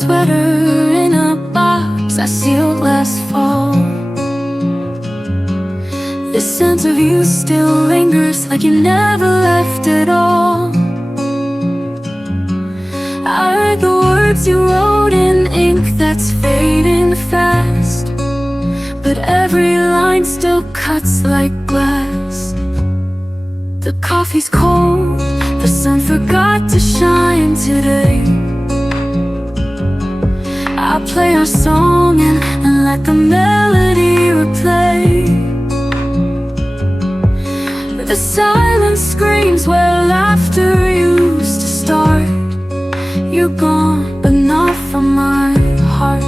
sweater in a box I sealed last fall. The scent of you still lingers like you never left at all. I read the words you wrote in ink that's fading fast, but every line still cuts like glass. The coffee's cold, the sun forgot to shine today. I play our song and let the melody replay. The silence screams where laughter used to start. You're gone, but not from my heart.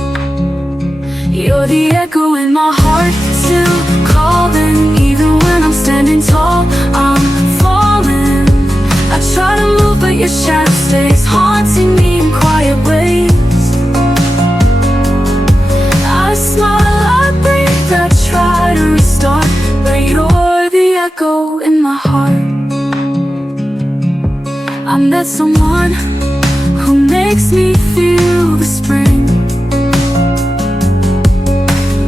You're the echo in my heart, still calling. Even when I'm standing tall, I'm falling. I try to move, but your shadow stays haunting me in quiet ways. I smile, I breathe, I try to restart, but you're the echo in my heart. I met someone who makes me feel the spring,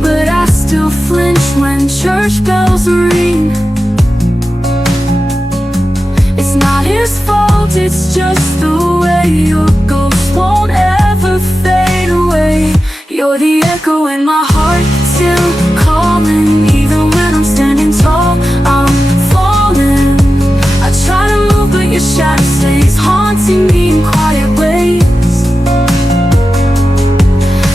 but I still flinch when church bells ring. It's not his fault, it's just the way your ghost won't ever fade away. You're the echo in my heart, still calling. Even when I'm standing tall, I'm falling. I try to move, but your shadow stays haunting me in quiet ways.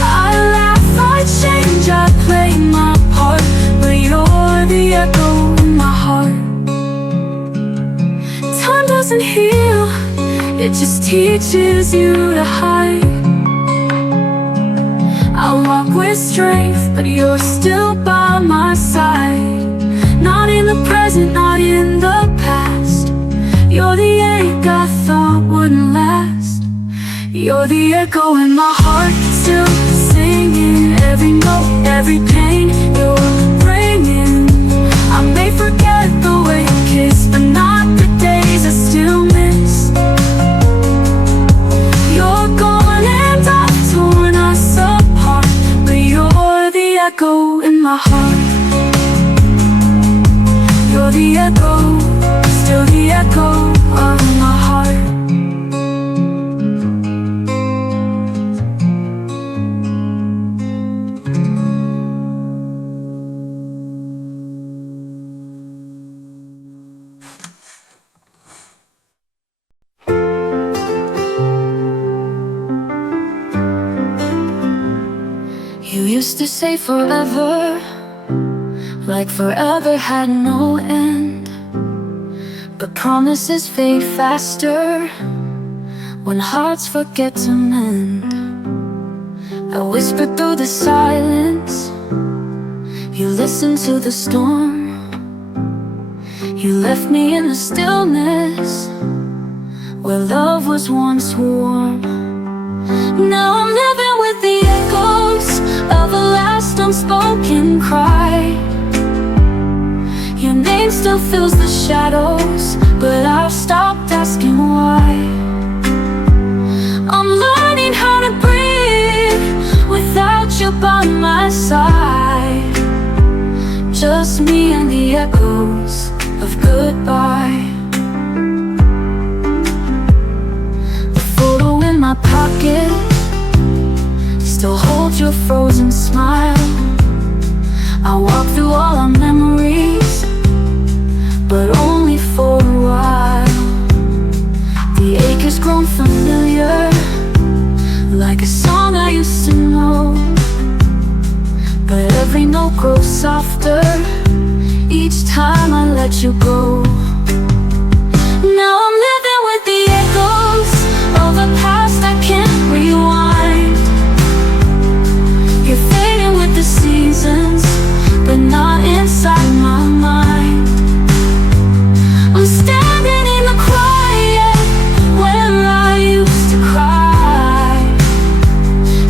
I laugh, I change, I play my part, but you're the echo in my heart. Time doesn't heal, it just teaches you to hide. I walk with strength, but you're still by my side. Not in the present, not in the past. You're the ache I thought wouldn't last. You're the echo in my heart, still singing. Every note, every pain you're bringing. I may forget the way you kiss, but not the days I still miss. You're gone and I've torn us apart, but you're the echo in my heart. You're the echo, still the echo of my heart. You used to say forever, like forever had no end. But promises fade faster when hearts forget to mend. I whispered through the silence, you listened to the storm. You left me in the stillness where love was once warm. Now I'm living with the echoes of a last unspoken cry. Your name still fills the shadows, but I've stopped asking why. I'm learning how to breathe without you by my side. Just me and the echoes of goodbye. The photo in my pocket still holds your frozen smile. I walk through all our memories, but only for a while. The ache has grown familiar, like a song I used to know. But every note grows softer each time I let you go. Now I'm living with the echoes of a past I can't rewind. You're fading with the seasons, but not inside my mind. I'm standing in the quiet where I used to cry.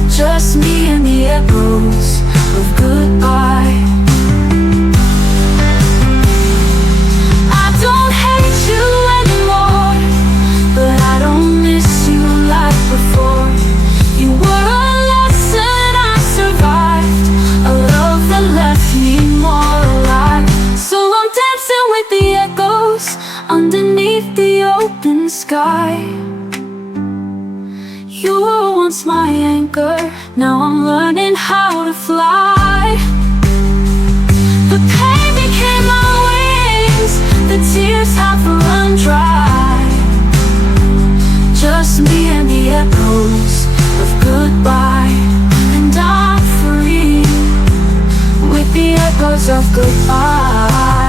Just me and the echoes of goodbye. I sky. You were once my anchor, now I'm learning how to fly. The pain became my wings, the tears have run dry. Just me and the echoes of goodbye. And I'm free with the echoes of goodbye.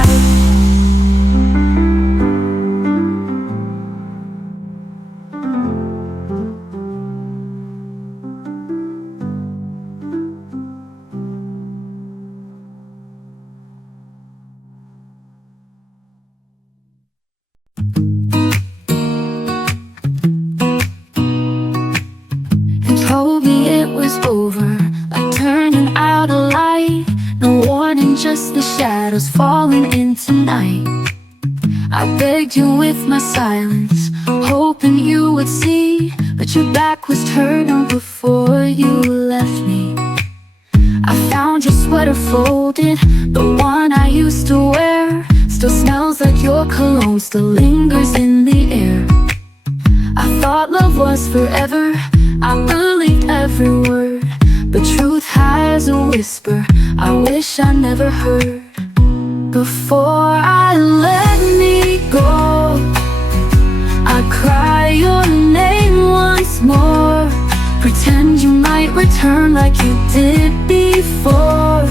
Told me it was over, like turning out a light. No warning, just the shadows falling into night. I begged you with my silence, hoping you would see, but your back was turned before you left me. I found your sweater folded, the one I used to wear. Still smells like your cologne, still lingers in the air. I thought love was forever, I believed every word, but truth has a whisper I wish I never heard. Before I let me go, I cry your name once more. Pretend you might return like you did before.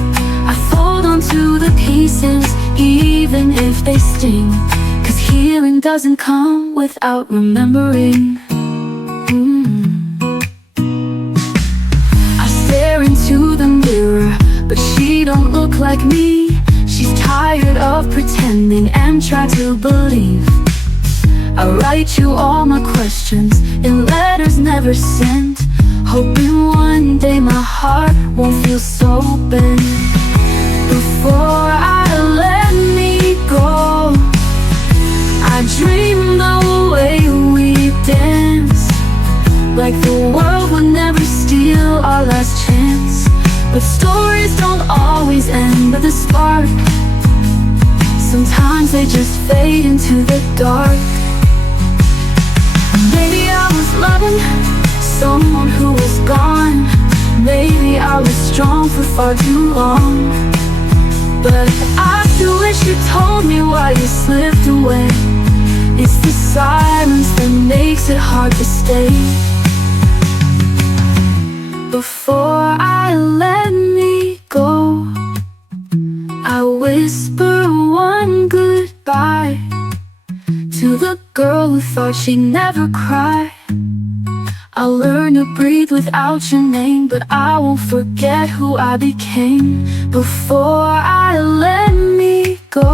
I fold onto the pieces, even if they sting, 'cause healing doesn't come without remembering. Into the mirror, but she don't look like me. She's tired of pretending and try to believe. I write you all my questions in letters never sent, hoping one day my heart won't feel so bent. Before I let me go, I dream the way we dance, like the world would never steal our last chance. But stories don't always end with a spark. Sometimes they just fade into the dark. Maybe I was loving someone who was gone. Maybe I was strong for far too long. But I still wish you told me why you slipped away. It's the silence that makes it hard to stay. Before I let me go, I whisper one goodbye to the girl who thought she'd never cry. I'll learn to breathe without your name, but I won't forget who I became. Before I let me go,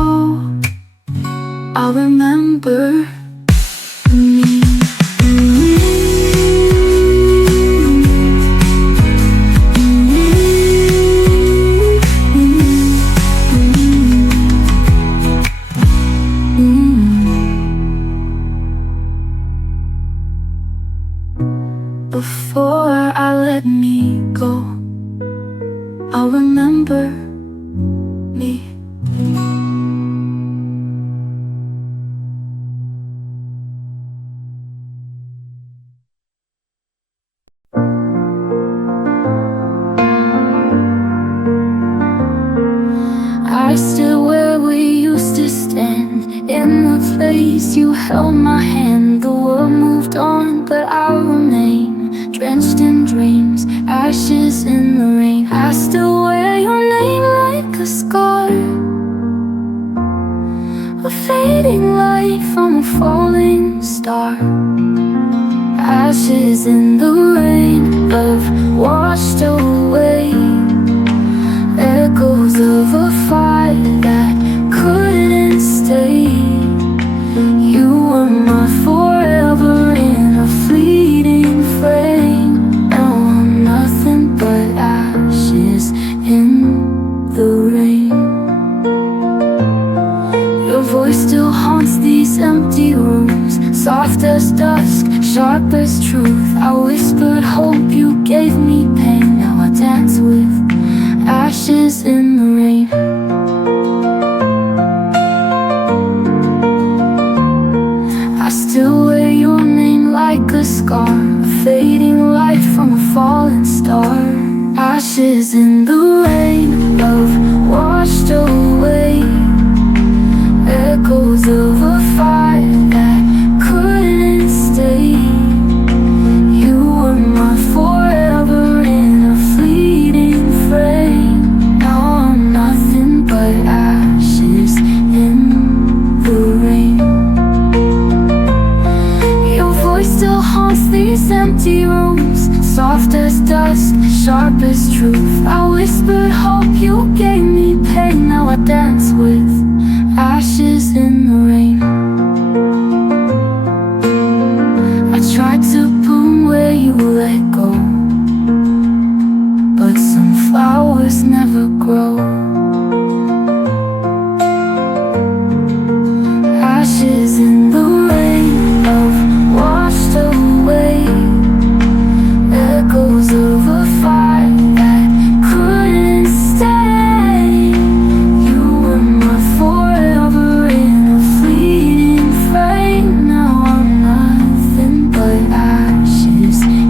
I'll remember me. Before I let me go, I'll remember me. I stood where we used to stand, in the place you held my hand. The world moved on, but I'll remain drenched in dreams, ashes in the rain. I still wear your name like a scar, a fading light from a falling star. Ashes in the rain, love washed away, echoes of a fire that couldn't stay. You were my forever in a fleeting frame. Now I'm nothing but ashes in the rain. Your voice still haunts these empty rooms, soft as dusk, sharp as truth. I whispered hope, you gave me pain. Now I dance with ashes in the rain. I still wear your scar, a fading light from a falling star. Ashes in the rain, love washed away, echoes of a fire that couldn't stay. You were my forever in a fleeting frame. Now I'm nothing but ashes in the rain. Your voice still haunts these empty rooms, soft as dust, sharp as truth. I whispered hope, you gave me pain. Now I dance with ashes in the rain. I tried to bloom where you let go, but some flowers never grow. Ashes in the rain, love washed away, echoes of a fire that couldn't stay. You were my forever in a fleeting frame. Now I'm nothing but ashes in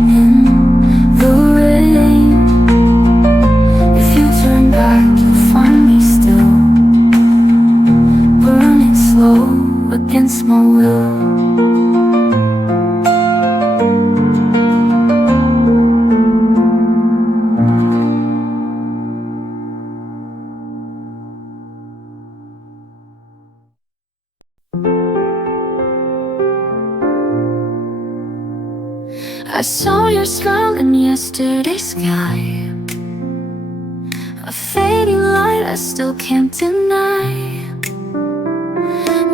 the rain. If you turn back, you'll find me still, burning slow against my will. I saw your smile in yesterday's sky, a fading light I still can't deny.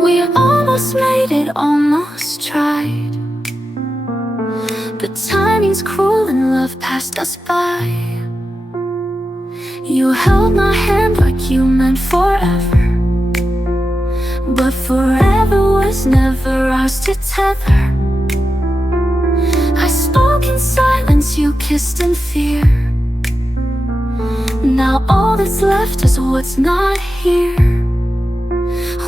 We almost made it, almost tried, but timing's cruel and love passed us by. You held my hand like you meant forever, but forever was never ours to tether. I spoke in silence, you kissed in fear. Now all that's left is what's not here.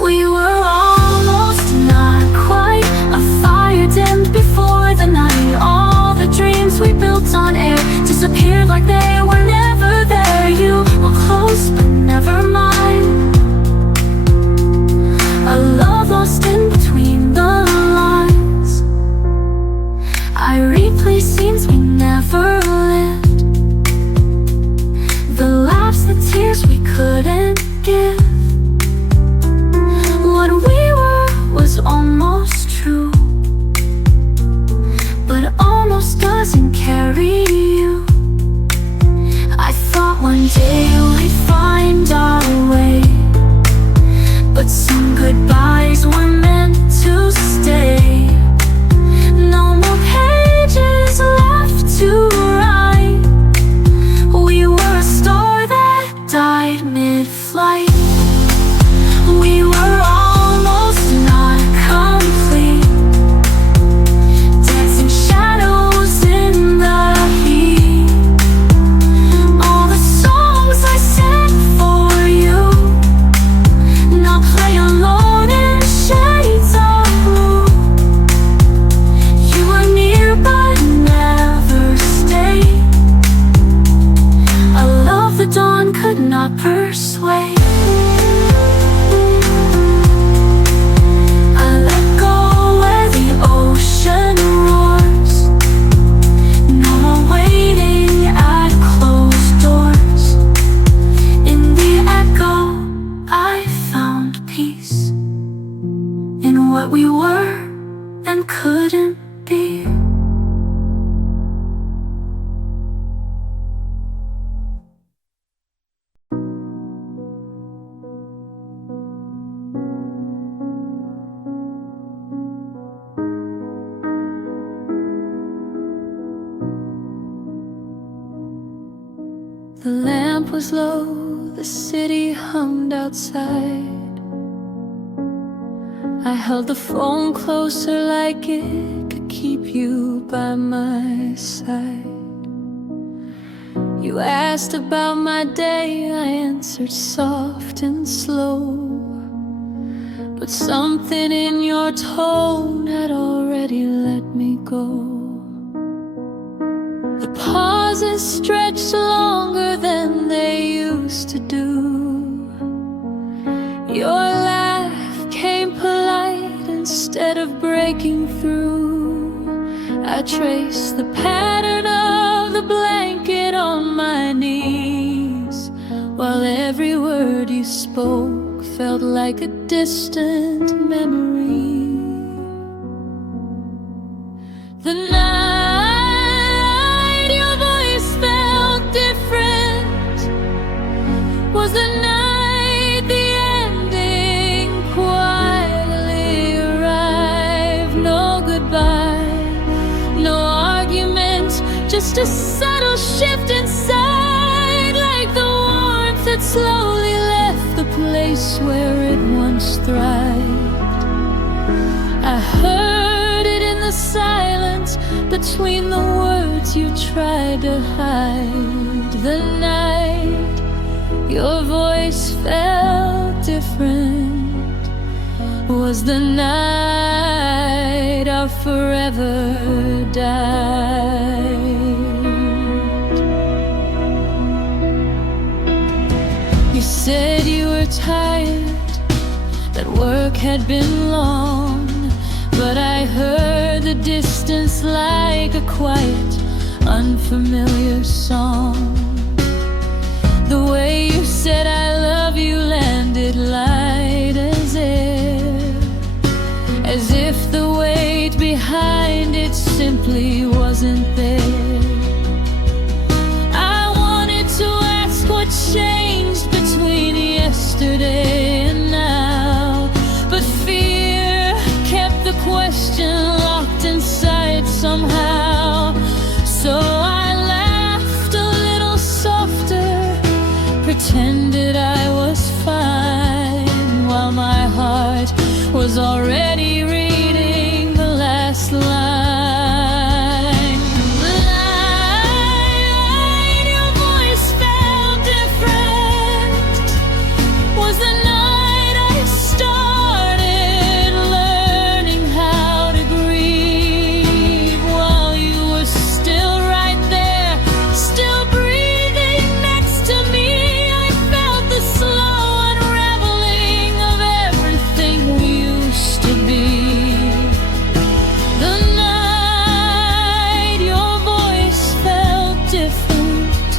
We were almost, not quite, a fire dimmed before the night. All the dreams we built on air disappeared like they were never there. You were close but never mine, a love lost in between the lines. I replay scenes we never lived, the laughs, the tears we couldn't give. What we were was almost true, but almost doesn't carry you. I thought one day we'd find our way, but some goodbyes were meant to stay. No more pages left to write. We were a star that died mid-flight. We were almost not complete, dancing shadows in the heat. All the songs I sang for you now play alone in shades of blue. You were near but never stayed, a love the dawn could not persuade. I let go where the ocean roars, no more waiting at closed doors. In the echo I found peace, in what we were and couldn't be. The lamp was low, the city hummed outside. I held the phone closer like it could keep you by my side. You asked about my day, I answered soft and slow, but something in your tone had already let me go. stretch longer than they used to do. Your laugh came polite instead of breaking through. I traced the pattern of the blanket on my knees, while every word you spoke felt like a distant memory. The night your voice felt different was the night the ending quietly arrived. No goodbye, no argument, just a subtle shift inside, like the warmth that slowly left the place where it once thrived. I heard it in the silence between the words you tried to hide. The night your voice felt different was the night our forever died. You said you were tired, that work had been long, but I heard the distance like a quiet, unfamiliar song. The way you said I love you landed light as air, as if the weight behind it simply wasn't there. I wanted to ask what changed between yesterday and now, but fear kept the question locked inside somehow. So I laughed a little softer, pretended I was fine, while my heart was already reading the last line. The night your voice felt different was the night I started learning how to grieve, while you were still right there, still breathing next to me. I felt the slow unraveling of everything we used to be. The night your voice felt different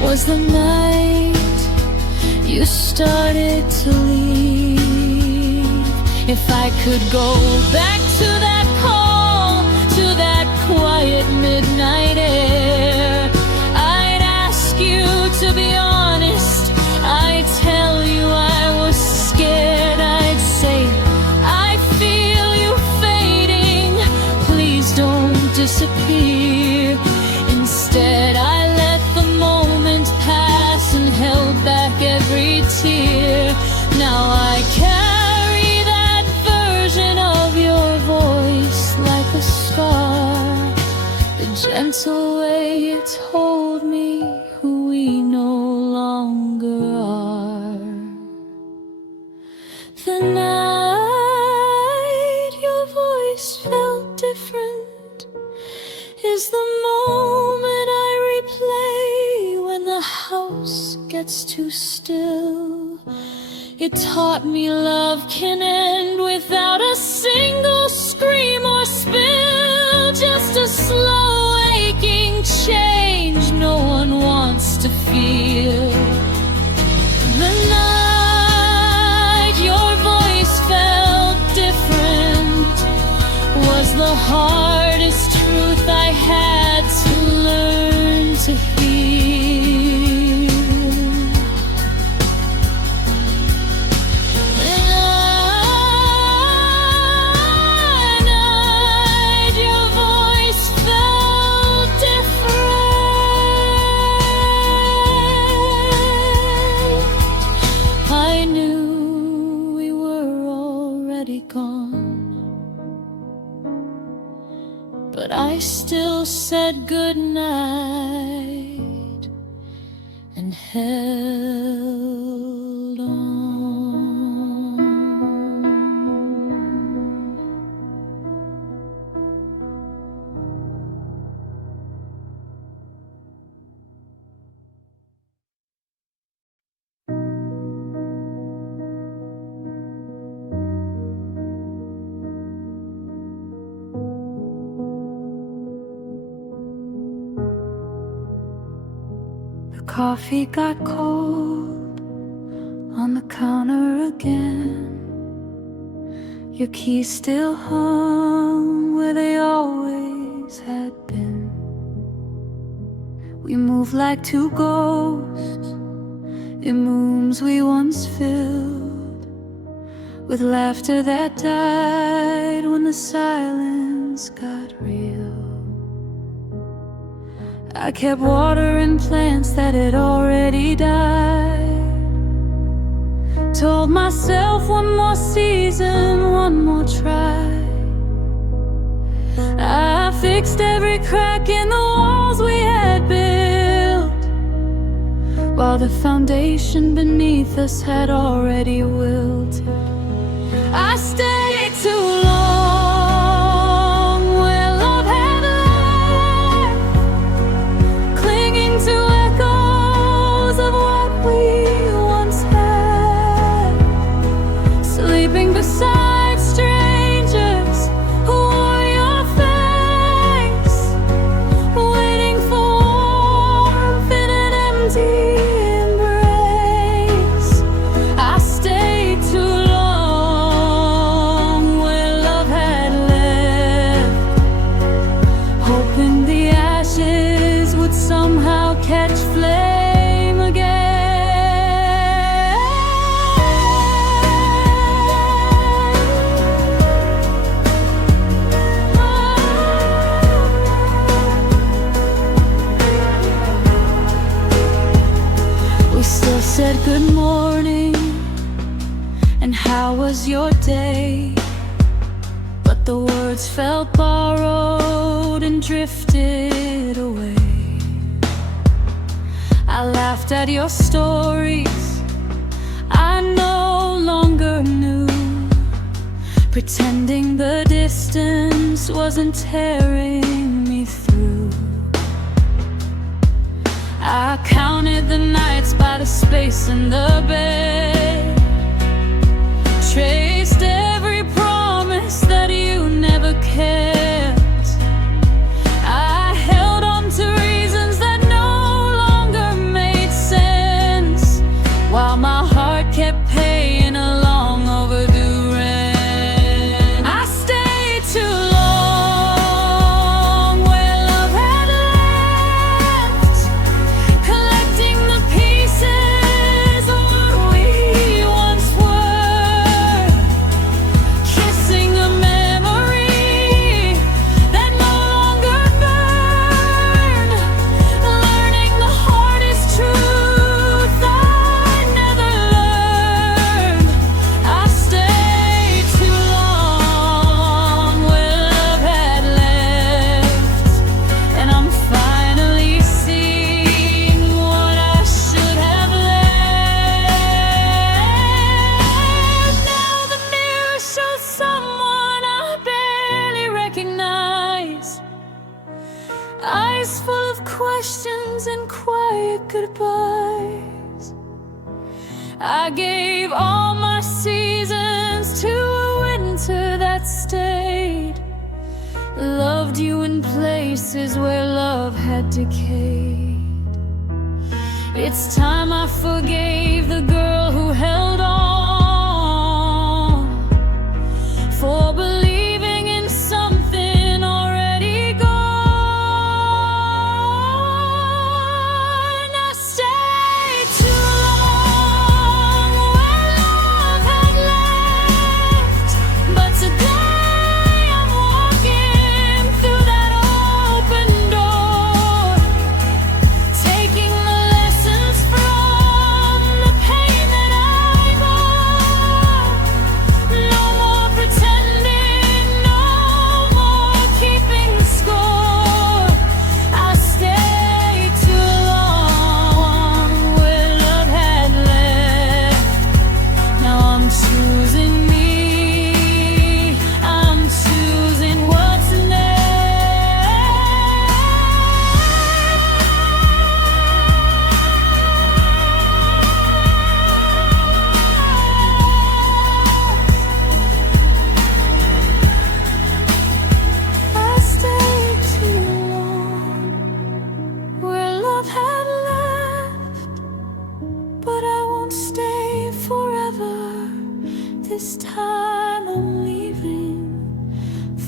was the night you started to leave. If I could go back to that call, to that quiet midnight air, I'd ask you to be honest. I'd tell you I was scared. I'd say, I feel you fading, please don't disappear. Instead I let the moment pass and held back every tear. Now I carry that version of your voice like a scar, the gentle way you told me who we no longer are. The night your voice felt different is the moment I replay when the house gets too still. It taught me love can end without a single scream or spill, just a slow aching change no one wants to feel. The night your voice felt different was the hardest truth I had to learn to hear. The night your voice felt different, I knew we were already gone, but I still said goodnight and held on. coffee got cold on the counter again. Your keys still hung where they always had been. We move like two ghosts in rooms we once filled with laughter that died when the silence got real. I kept watering plants that had already died. Told myself one more season, one more try. I fixed every crack in the walls we had built, while the foundation beneath us had already wilted. I stayed too long where love had left, clinging to echoes of what we once had, sleeping beside strangers who wore your face, waiting for warmth in an empty embrace. I stayed too long where love had left, hoping the ashes would somehow catch flame again. We still said good morning and how was your day, but the words felt borrowed and drifted away. I laughed at your stories I no longer knew, pretending the distance wasn't tearing me through. I counted the nights by the space in the bed, traced every promise that you never kept. I held on to reasons that no longer made sense, while my heart kept paying a long overdue rent. I stayed too long where love had left, collecting the pieces of what we once were, kissing a memory that no longer burned, learning the hardest truth I never learned. I stayed too long where love had left, and I'm finally seeing what I should have left. Now the mirror shows someone I barely recognize, eyes full of questions and quiet goodbyes. I gave all my seasons to a winter that stayed, loved you in places where love had decayed. It's time I forgave the girl who held on, for believing in something already gone. I stayed too long where love had left, but today I'm walking through that open door, taking the lessons from the pain that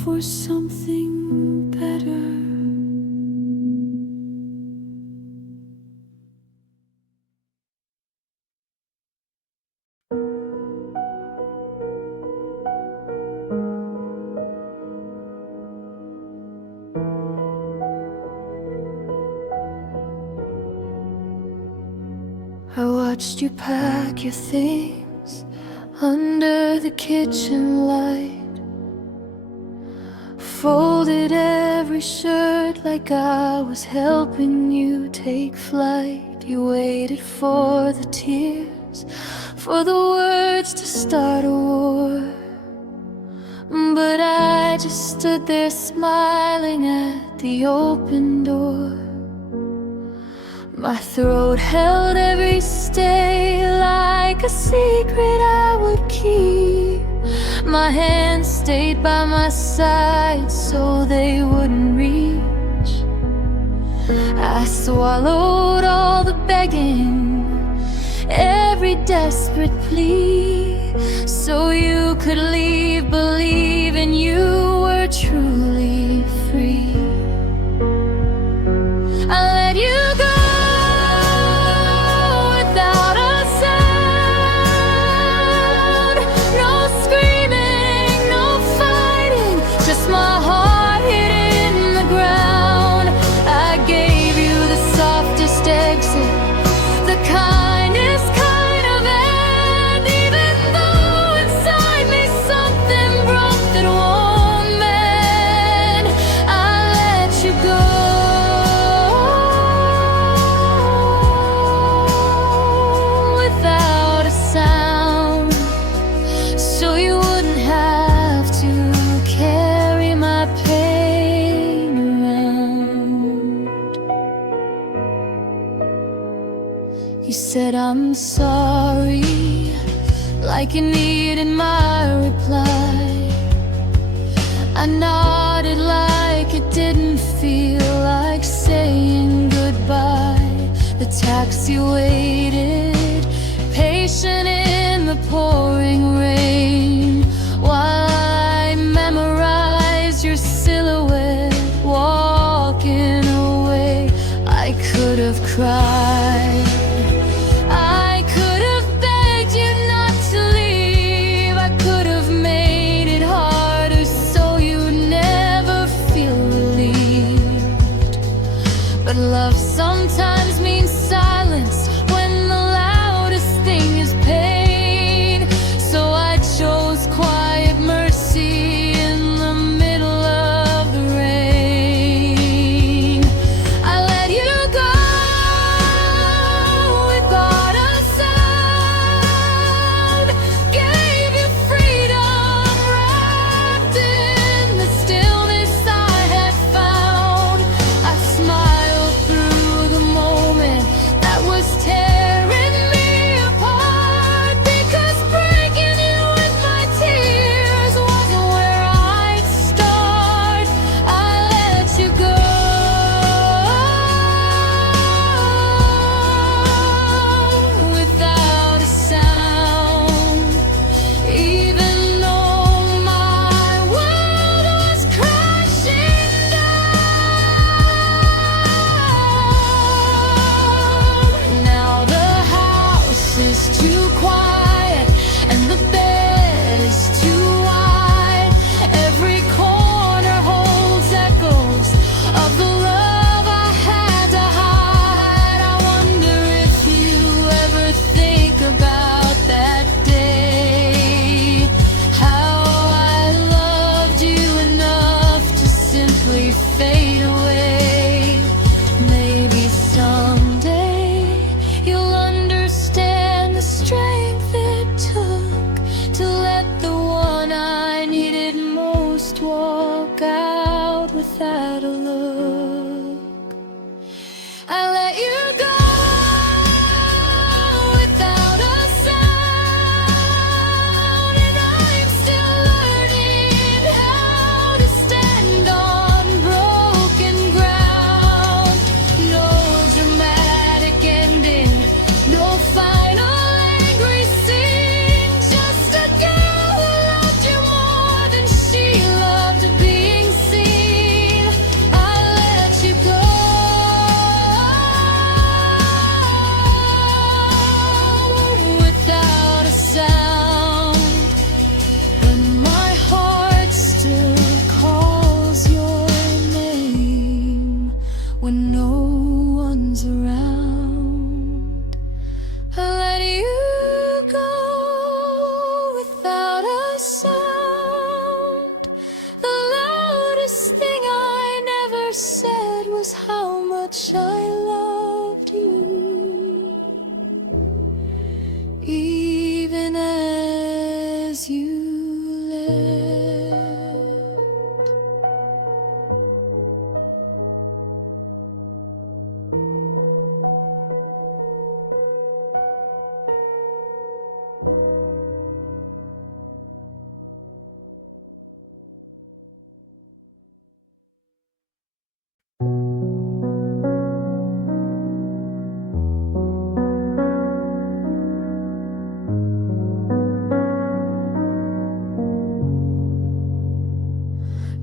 for something better. I watched you pack your things under the kitchen light, folded every shirt like I was helping you take flight. You waited for the tears, for the words to start a war, but I just stood there smiling at the open door. My throat held every stay like a secret I would keep. My hands stayed by my side so they wouldn't reach. I swallowed all the begging, every desperate plea, so you could leave believing you were truly free. I let you go without a sound. No screaming, no fighting, just my heart hid in the ground. I gave you the softest exit, the kindest kind of end, even though inside me something broke that won't mend. I let you go without a sound, so you wouldn't have to carry my pain around. You said I'm sorry, like you needed my reply. I nodded like it didn't feel like saying goodbye. The taxi waited, patient in the pouring rain, while I memorized your silhouette walking away. I could have cried, I could have begged you not to leave, I could have made it harder so you'd never feel relieved. But love sometimes means silence when the loudest thing is pain.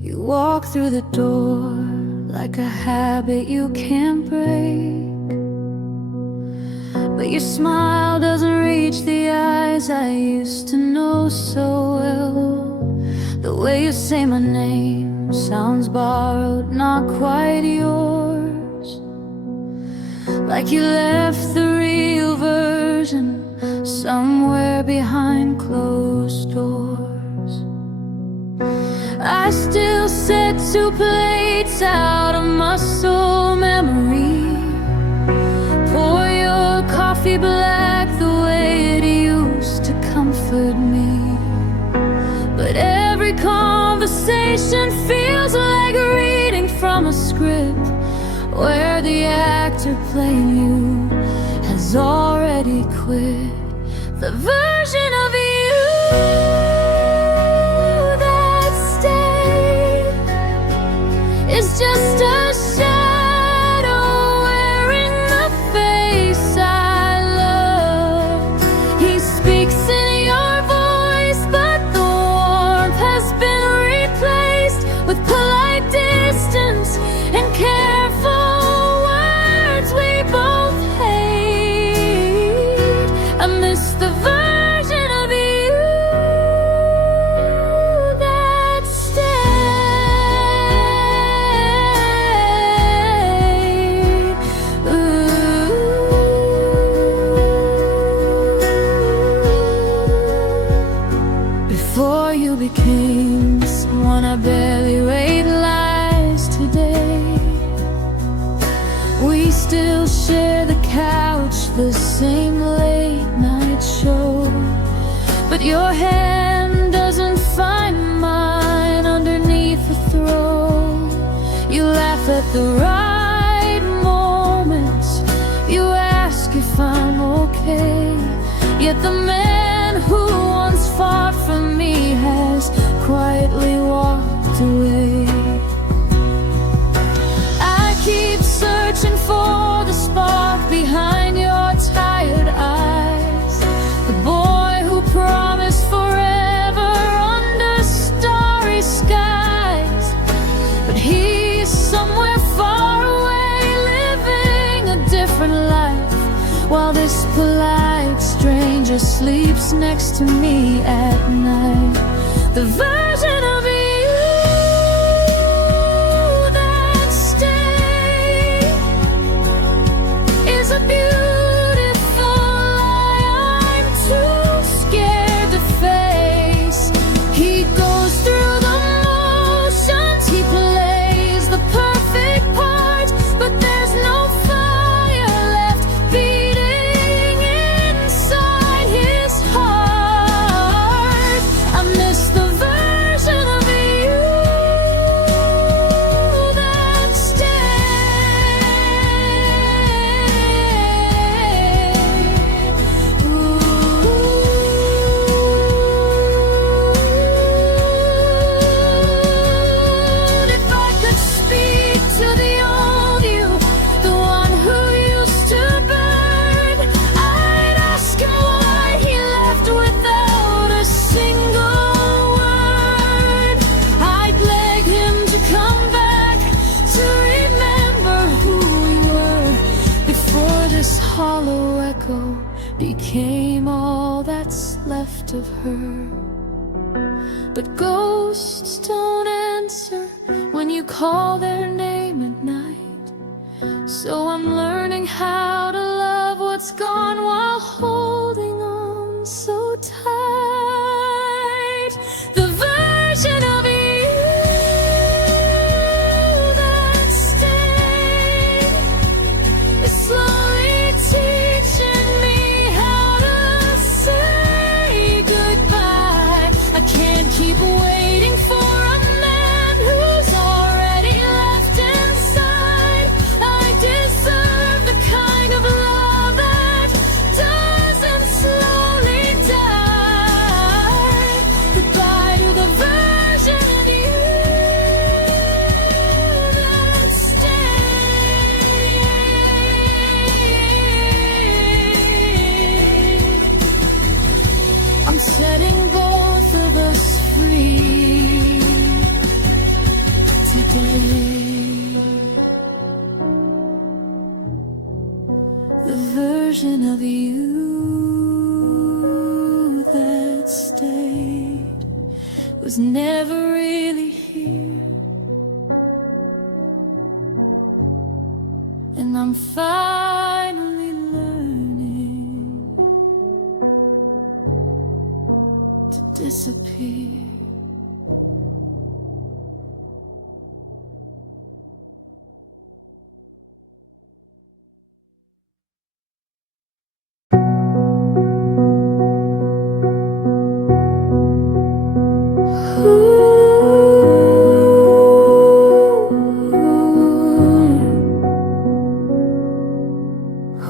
You walk through the door like a habit you can't break, but your smile doesn't reach the eyes I used to know so well. The way you say my name sounds borrowed, not quite yours, like you left the real version somewhere behind closed doors. I still set 2 plates out of muscle memory, pour your coffee black the way it used to comfort me. But every conversation feels like reading from a script where the actor playing you has already quit. The version of you that stayed is just a shadow wearing the face I love. He speaks in your voice, but the warmth has been replaced with polite distance and careful words we both hate. I miss the version of you that stayed. Before you became someone I barely realized today, we still share the couch, the same late night show. But your hand doesn't find mine underneath the throw. You laugh at the right moments, you ask if I'm okay. Yet the man who once fought for me has quietly walked away. I keep searching for the spark behind your tired eyes, the boy who promised forever under starry skies. But he's somewhere far away, living a different life, while this polite stranger sleeps next to me at night. The version of you that stayed is a beautiful lie I'm too scared to face. He goes through the motions, he plays the perfect part, but there's no fire left beating inside his heart. I miss the version of you that stayed. If I could speak to the old you, the one who used to burn, I'd ask him why he left without a single word. I'd beg him to come back, to remember who we were before this hollow echo became all that's left of her. But ghosts don't answer when you call their name at night, so I'm learning how to love what's gone while holding on so tight. The version of you that stayed is slowly teaching me how to say goodbye. I can't keep waiting for a man who's already left inside. I deserve the kind of love that doesn't slowly die. Goodbye to the version of you that stayed. I'm setting both of us free. version of you that stayed was never really here. And I'm finally learning to disappear.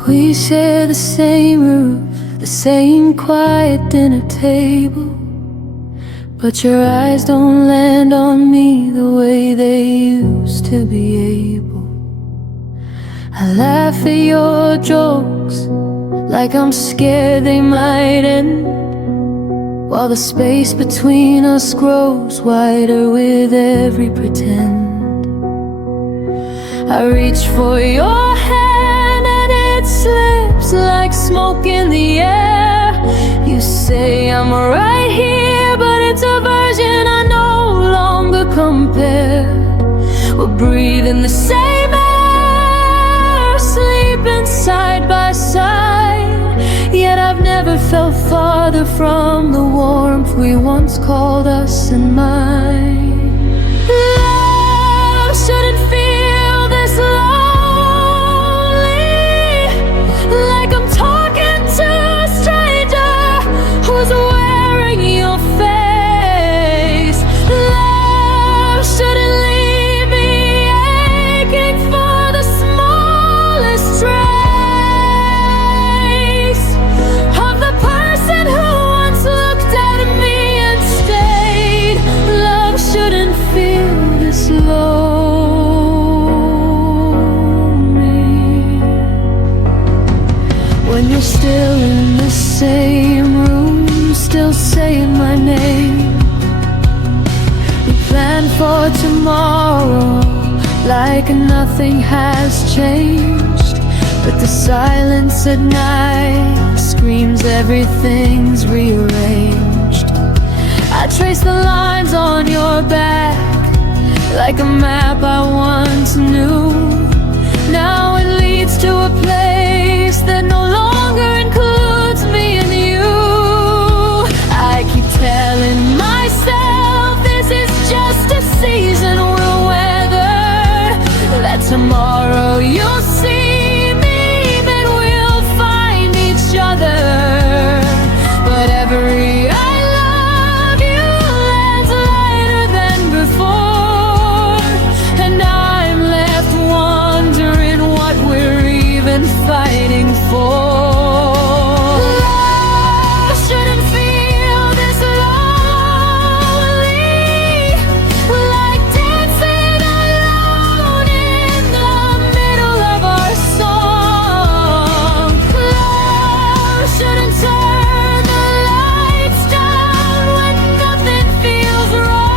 We share the same roof, the same quiet dinner table, but your eyes don't land on me the way they used to be able. I laugh at your jokes like I'm scared they might end, while the space between us grows wider with every pretend. I reach for your hand and it slips like smoke in the air. You say I'm right here, but it's a version I no longer compare. We're breathing the same air, sleeping side by side, yet I've never felt farther from the warmth we once called us and mine. Love shouldn't feel this lonely, like I'm talking to a stranger who's wearing your face. Love shouldn't leave me aching for the smallest trace of the person who once looked at me and stayed. Love shouldn't feel this lonely when you're still in the same room, still saying my name. We plan for tomorrow like nothing has changed, but the silence at night screams everything's rearranged. I trace the lines on your back like a map I once knew. Now it leads to a place that no longer includes me and you. I keep telling myself this is just a season we'll weather, that tomorrow you'll see me, then we'll find each other. But every I love you lands lighter than before, and I'm left wondering what we're even fighting for. Love shouldn't feel this lonely, like dancing alone in the middle of our song. Love shouldn't turn the lights down when nothing feels wrong.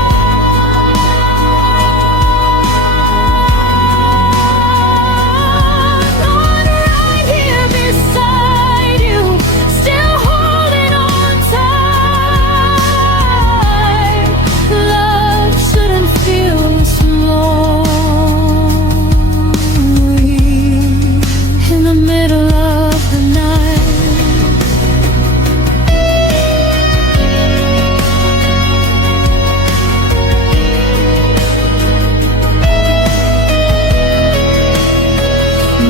I'm right here beside you, still holding on tight. Love shouldn't feel this lonely in the middle of the night.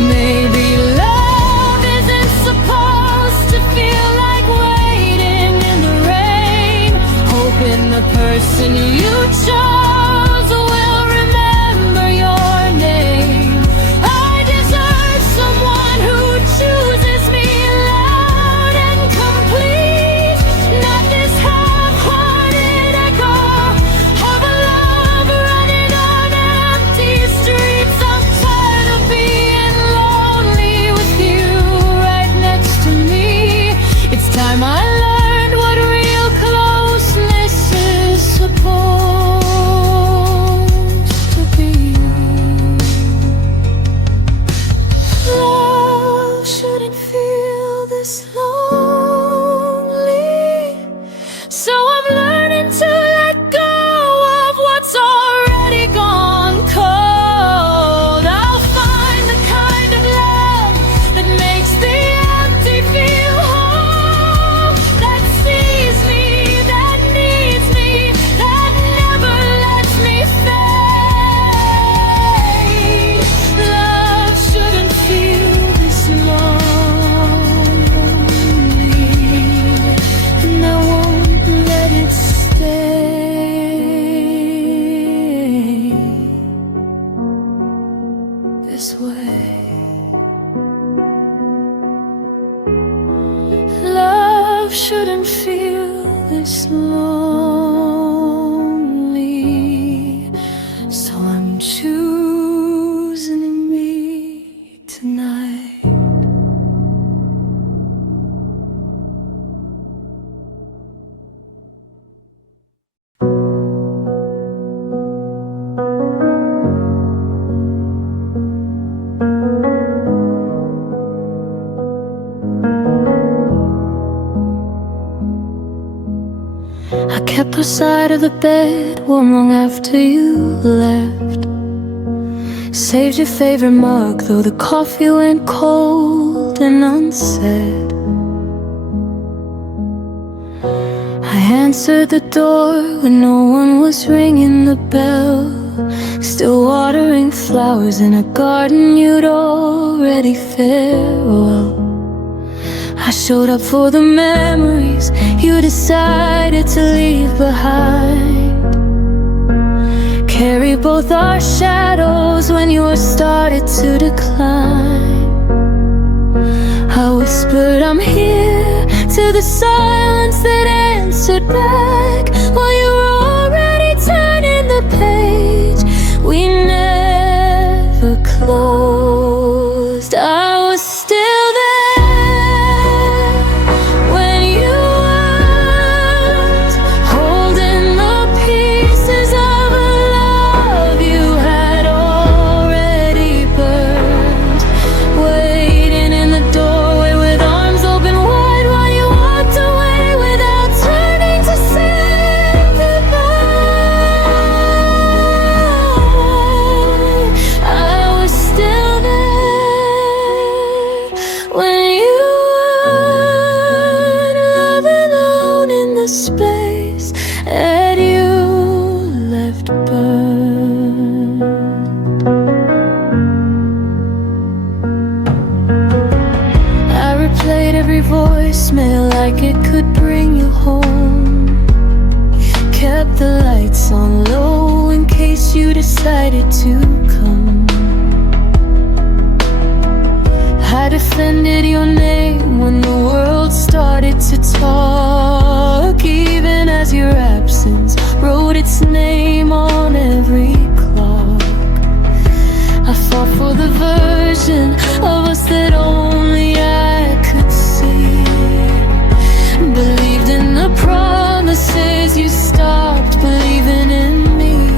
Maybe love isn't supposed to feel like waiting in the rain, hoping the person you chose will remember your name. I deserve someone who chooses me loud and complete, not this half-hearted echo of a love running on empty streets. I'm tired of being lonely with you right next to me. It's time I learned what real closeness is supposed our side of the bed warm long after you left. Saved your favorite mug, though the coffee went cold and unsaid. I answered the door when no one was ringing the bell, still watering flowers in a garden you'd already farewell. I showed up for the memories you decided to leave behind. Carry both our shadows when yours started to decline. I whispered I'm here to the silence that answered back, while you were already turning the page we never closed. I was still there when you weren't, holding the pieces of a love you had already burned, waiting in the doorway with arms open wide while you walked away without turning to say goodbye. I was still there when you weren't, loving alone in the space that you left burned. I replayed every voicemail like it could bring you home. Kept the lights on low in case you decided to come. I defended your name when the world started to talk, even as your absence wrote its name on every clock. I fought for the version of us that only I could see. Believed in the promises, you stopped believing in me.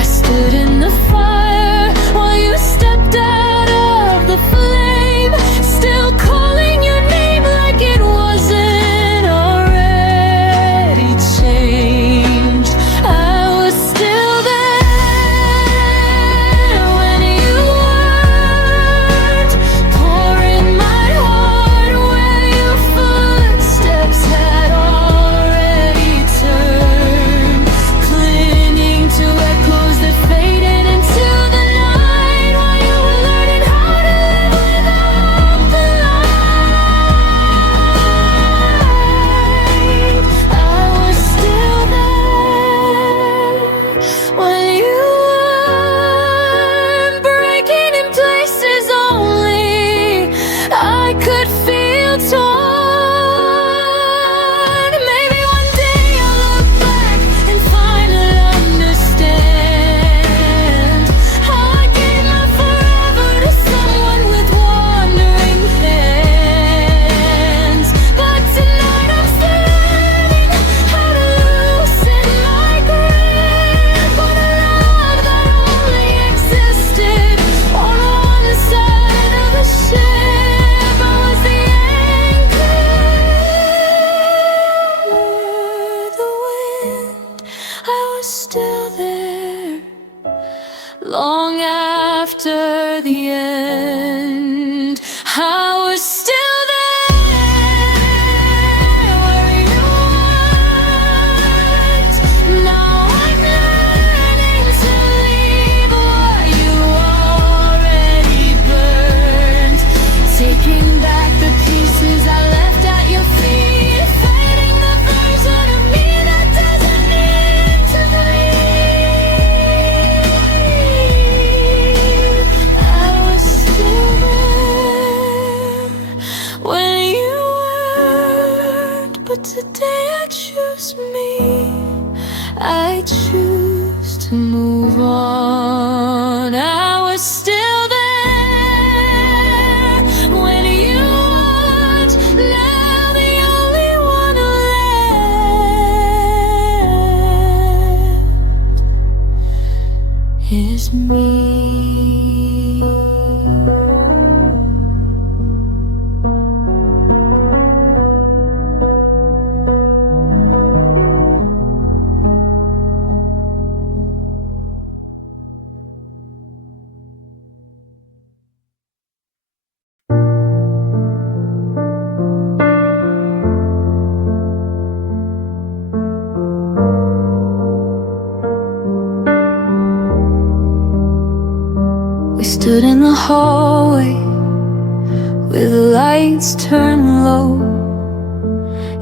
I stood in the fire while you stepped out of the flame, still calling your name like it wasn't already changed. I was still there when you weren't, pouring my heart where your footsteps had already turned, clinging to echoes that faded into the night while you were learning how to live without the light. I was still there when you weren't, breaking in places only I could feel torn. Maybe one day I'll look back and finally understand how I gave my forever to someone with wandering hands. But tonight I'm still learning how to loosen my grip on a love that only existed on one side of the ship. I was the anchor, the wind. I was still there long after the end. I was still there where you weren't. Now I'm learning to leave what you already burned, taking back the pieces I left at your feet, fighting the version of me that doesn't need to bleed. I was still there when you weren't, but today I choose me. I choose to move on. I was still there when you weren't, now the only one left is me. stood in the hallway with the lights turned low.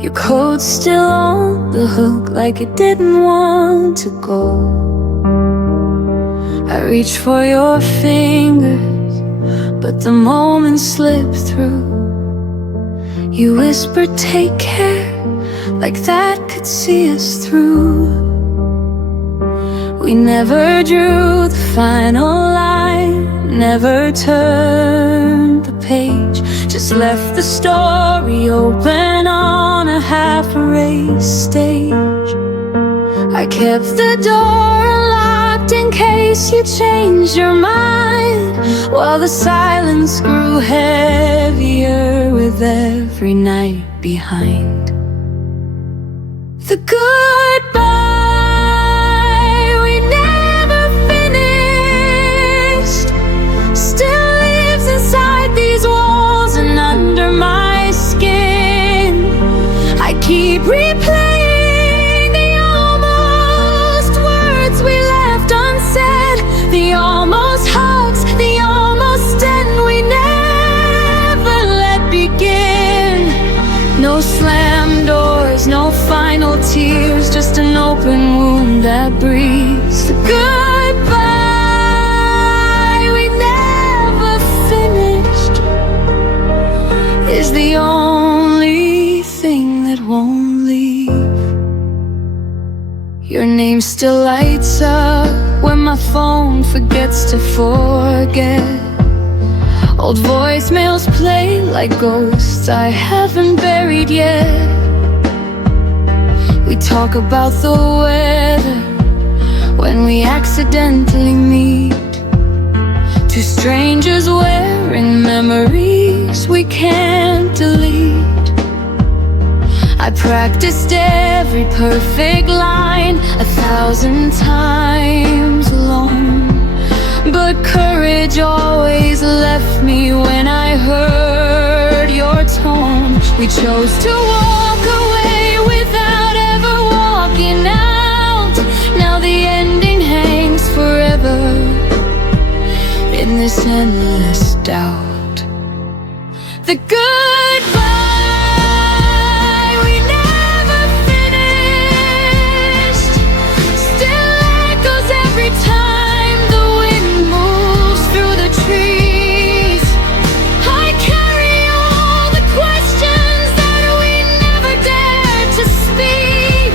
Your coat's still on the hook like it didn't want to go. I reached for your fingers, but the moment slipped through. You whispered, take care, like that could see us through. We never drew the final line, never turned the page, just left the story open on a half-erased stage. I kept the door unlocked in case you changed your mind, while the silence grew heavier with every night behind. The goodbye we never finished still lives inside these walls and under my skin. I keep replaying the almost words we left unsaid, the almost hugs, the almost end we never let begin. No slam doors, no final tears, just an open wound that breathes. The goodbye we never finished is the only thing that won't leave. Your name still lights up when my phone forgets to forget. Old voicemails play like ghosts I haven't buried yet. We talk about the weather when we accidentally meet, two strangers wearing memories we can't delete. I practiced every perfect line 1,000 times alone, but courage always left me when I heard your tone. We chose to walk away without ever walking out. Now the ending hangs forever in this endless doubt. The goodbye we never finished still echoes every time the wind moves through the trees. I carry all the questions that we never dared to speak,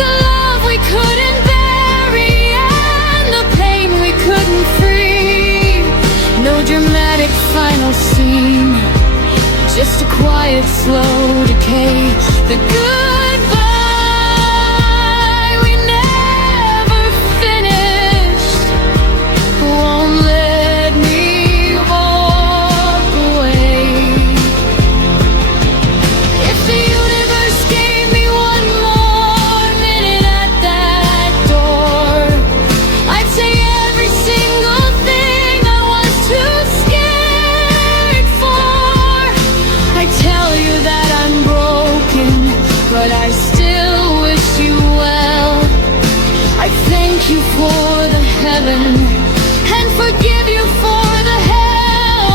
the love we couldn't bury and the pain we couldn't free. No dramatic final scene, just a quiet, slow decay. The goodbye we never finished won't let me walk away. If the universe gave me one more minute at that door, I'd say every single thing I was too scared for. I tell you that I'm broken, but I still wish you well. I thank you for the heaven and forgive you for the hell.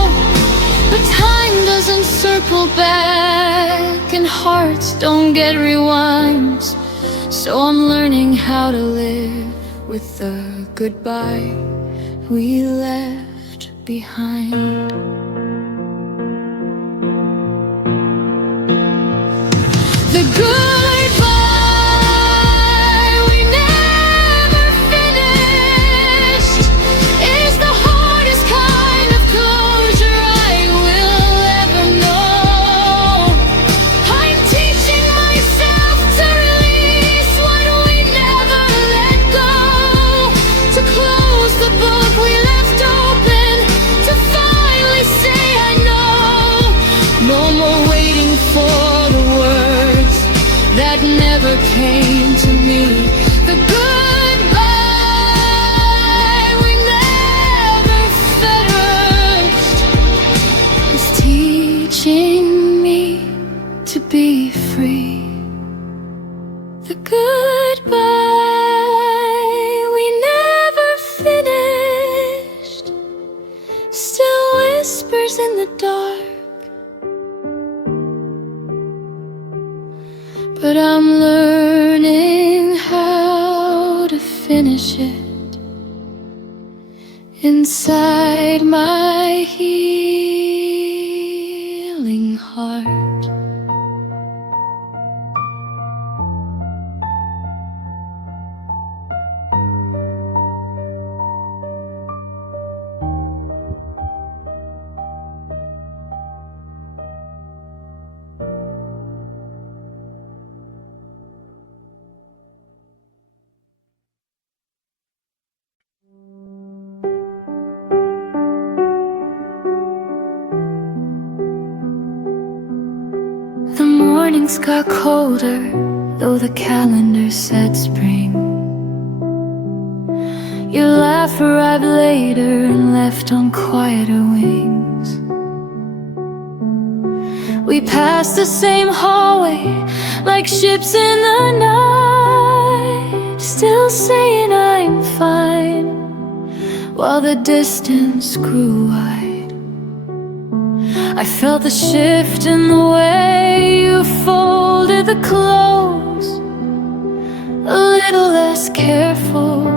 But time doesn't circle back and hearts don't get rewinds, so I'm learning how to live with the goodbye we left behind. The goodbye we never finished is the hardest kind of closure I will ever know. I'm teaching myself to release what we never let go, to close the book we left open, to finally say I know. No more waiting for the words finish it inside my healing heart. The mornings got colder, though the calendar said spring. Your laugh arrived later and left on quieter wings. We passed the same hallway like ships in the night, still saying I'm fine, while the distance grew wide. I felt the shift in the way you folded the clothes, a little less careful,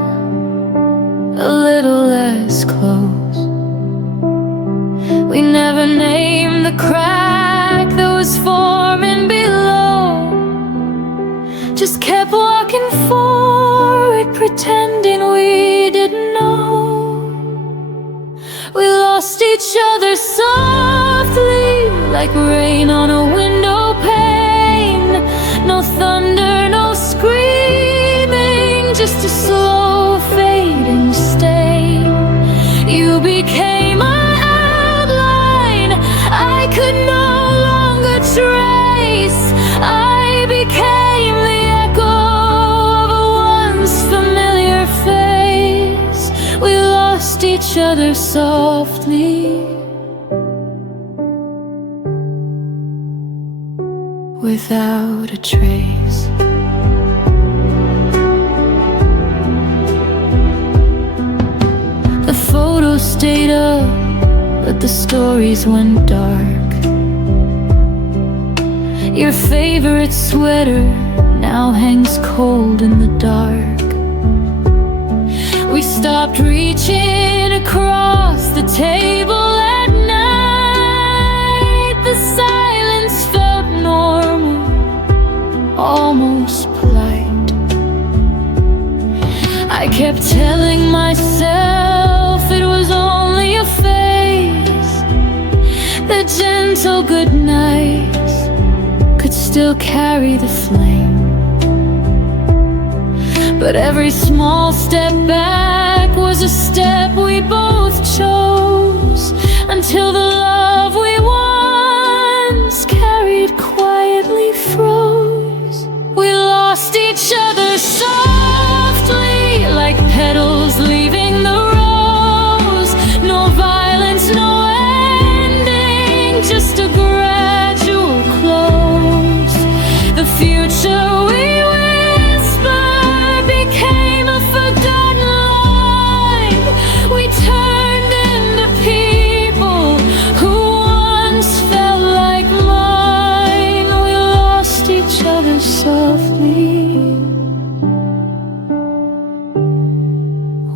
a little less close. We never named the crack that was forming below, just kept walking forward, pretending we didn't know. We lost each other softly, like rain on a window pane. No thunder, no screaming, just a slow fading stain. You became my outline I could no longer trace. I became the echo of a once familiar face. We lost each other softly, without a trace. The photos stayed up, but the stories went dark. Your favorite sweater now hangs cold in the dark. We stopped reaching across the table at night. The silence felt normal, almost polite. I kept telling myself it was only a phase, that gentle goodnights could still carry the flame. But every small step back was a step we both chose, until the love we once carried quietly froze. We lost each other softly, like petals leaving the rose. No violence, no ending, just a gradual close. The future we whispered became a forgotten line. We turned into people who once felt like mine. We lost each other softly,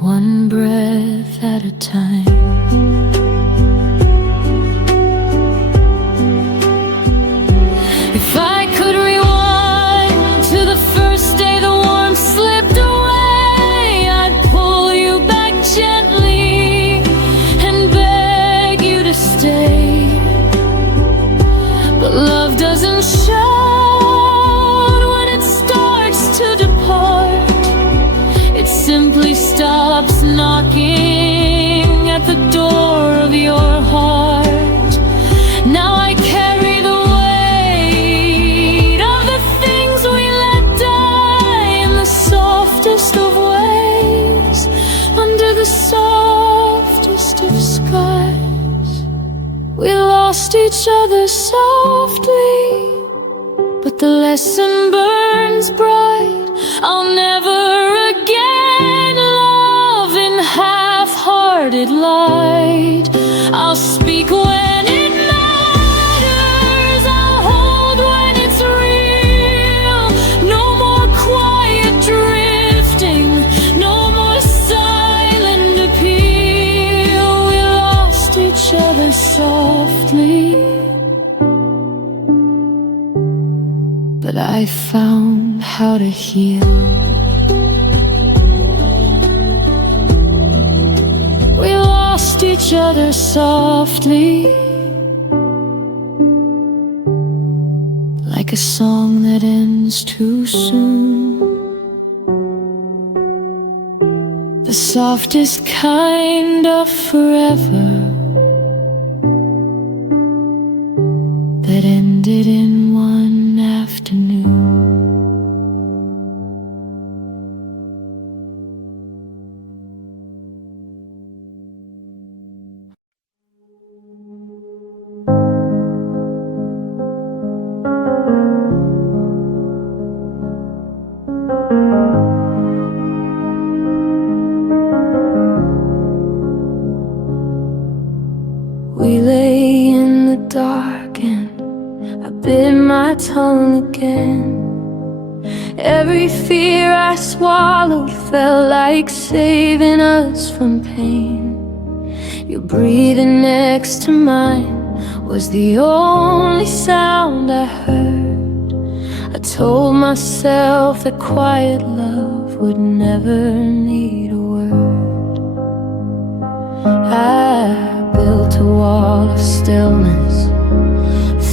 one breath at a time. If I could rewind to the first day the warmth slipped away, I'd pull you back gently and beg you to stay. But love doesn't shout when it starts to depart. It simply stops knocking at the door of your heart. Now I carry the weight of the things we let die in the softest of ways, under the softest of skies. We lost each other softly, but the lesson burns bright. I'll never again love in half-hearted light. I'll speak when it matters, I'll hold when it's real. No more quiet drifting, no softly, but I found how to heal. We lost each other softly, like a song that ends too soon. The softest kind of forever that ended in one afternoon. We lay in the dark and I bit my tongue again. Every fear I swallowed felt like saving us from pain. Your breathing next to mine was the only sound I heard. I told myself that quiet love would never need a word. I built a wall of stillness,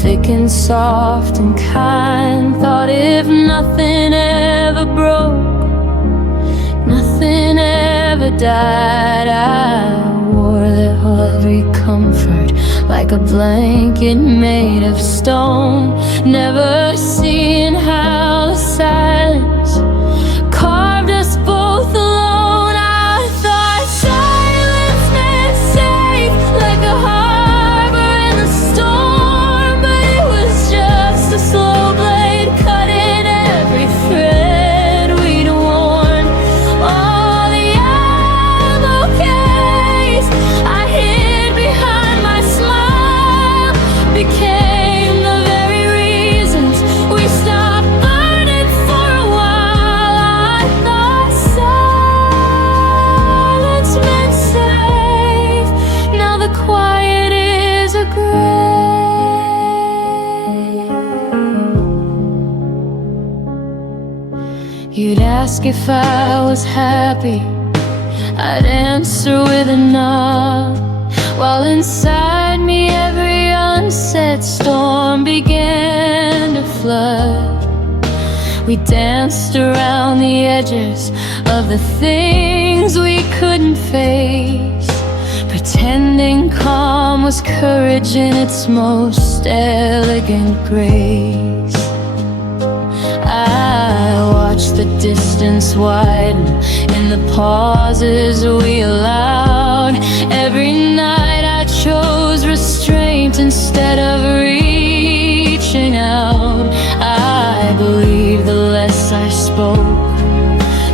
thick and soft and kind. Thought if nothing ever broke, nothing ever died. I wore that heavy comfort like a blanket made of stone, never seeing how the silence carved us both alone. I thought silence meant safe, like a harbor in the storm, but it was just a slow blade cutting every thread we'd worn. All the yellow case I hid behind my smile became the very reasons we stopped burning for a while. I thought silence meant safe, now the quiet is a grave. You'd ask if I was happy, I'd answer with a nod, while inside me every unsaid storm began to flood. We danced around the edges of the things we couldn't face, pretending calm was courage in its most elegant grace. I watched the distance widen in the pauses we allowed. Every night I chose restraint instead of reaching out. I believed the less I spoke,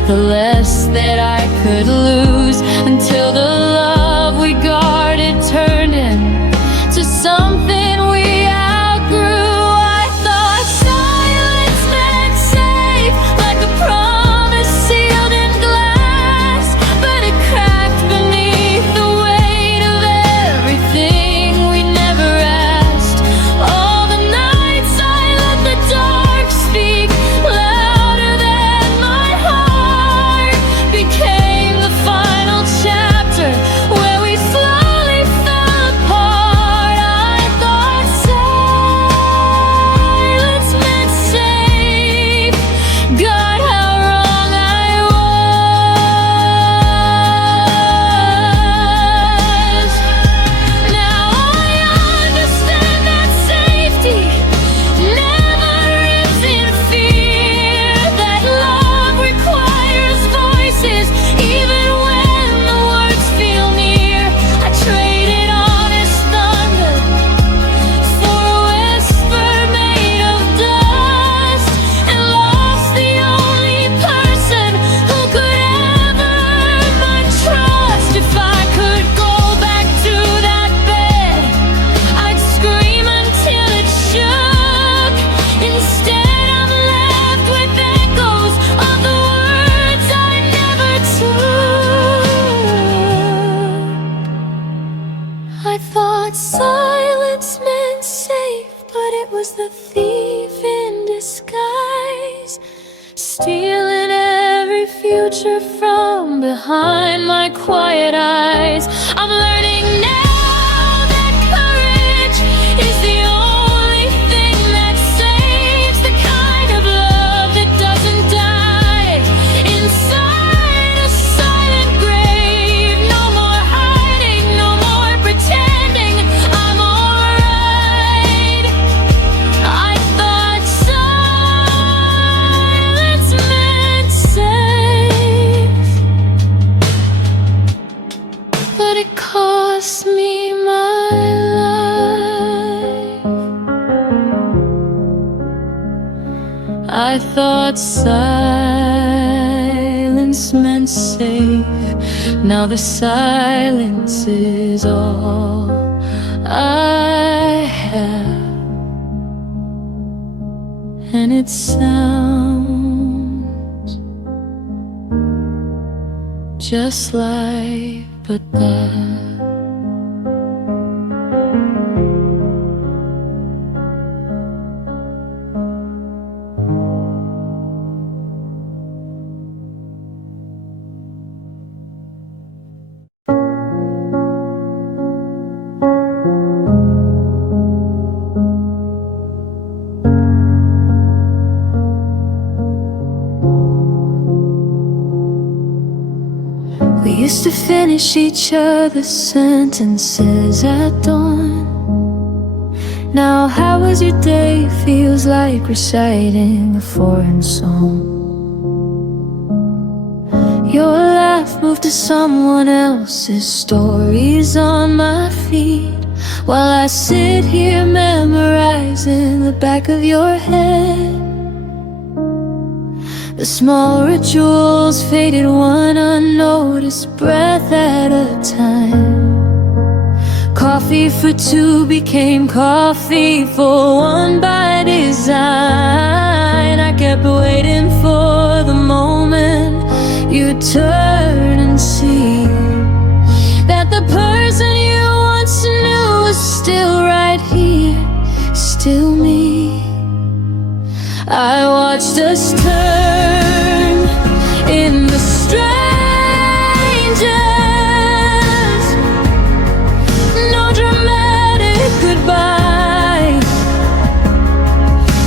the less that I could lose, until the love we guarded turned into something we outgrew. I thought silence meant safe, like a promise sealed in glass, but it cracked beneath the weight of everything we never asked. All the nights I let the dark speak louder than my heart became the final chapter where we fly future from behind my quiet eyes. I'm learning now that courage is the only thing that saves the kind of love that doesn't die inside a silent grave. No more hiding, no more pretending I'm alright. I thought silence meant safe, but it cost me my life. I thought silence meant safe. Now the silence is all I have, and it sounds just like but that. We used to finish each other's sentences at dawn. Now, how was your day? Feels like reciting a foreign song. Your laugh moved to someone else's stories on my feet, while I sit here memorizing the back of your head. The small rituals faded one unnoticed breath at a time. Coffee for two became coffee for one by design. I kept waiting for the moment you'd turn and see that the person you once knew was still right here, still me. I watched us turn into strangers. No dramatic goodbye,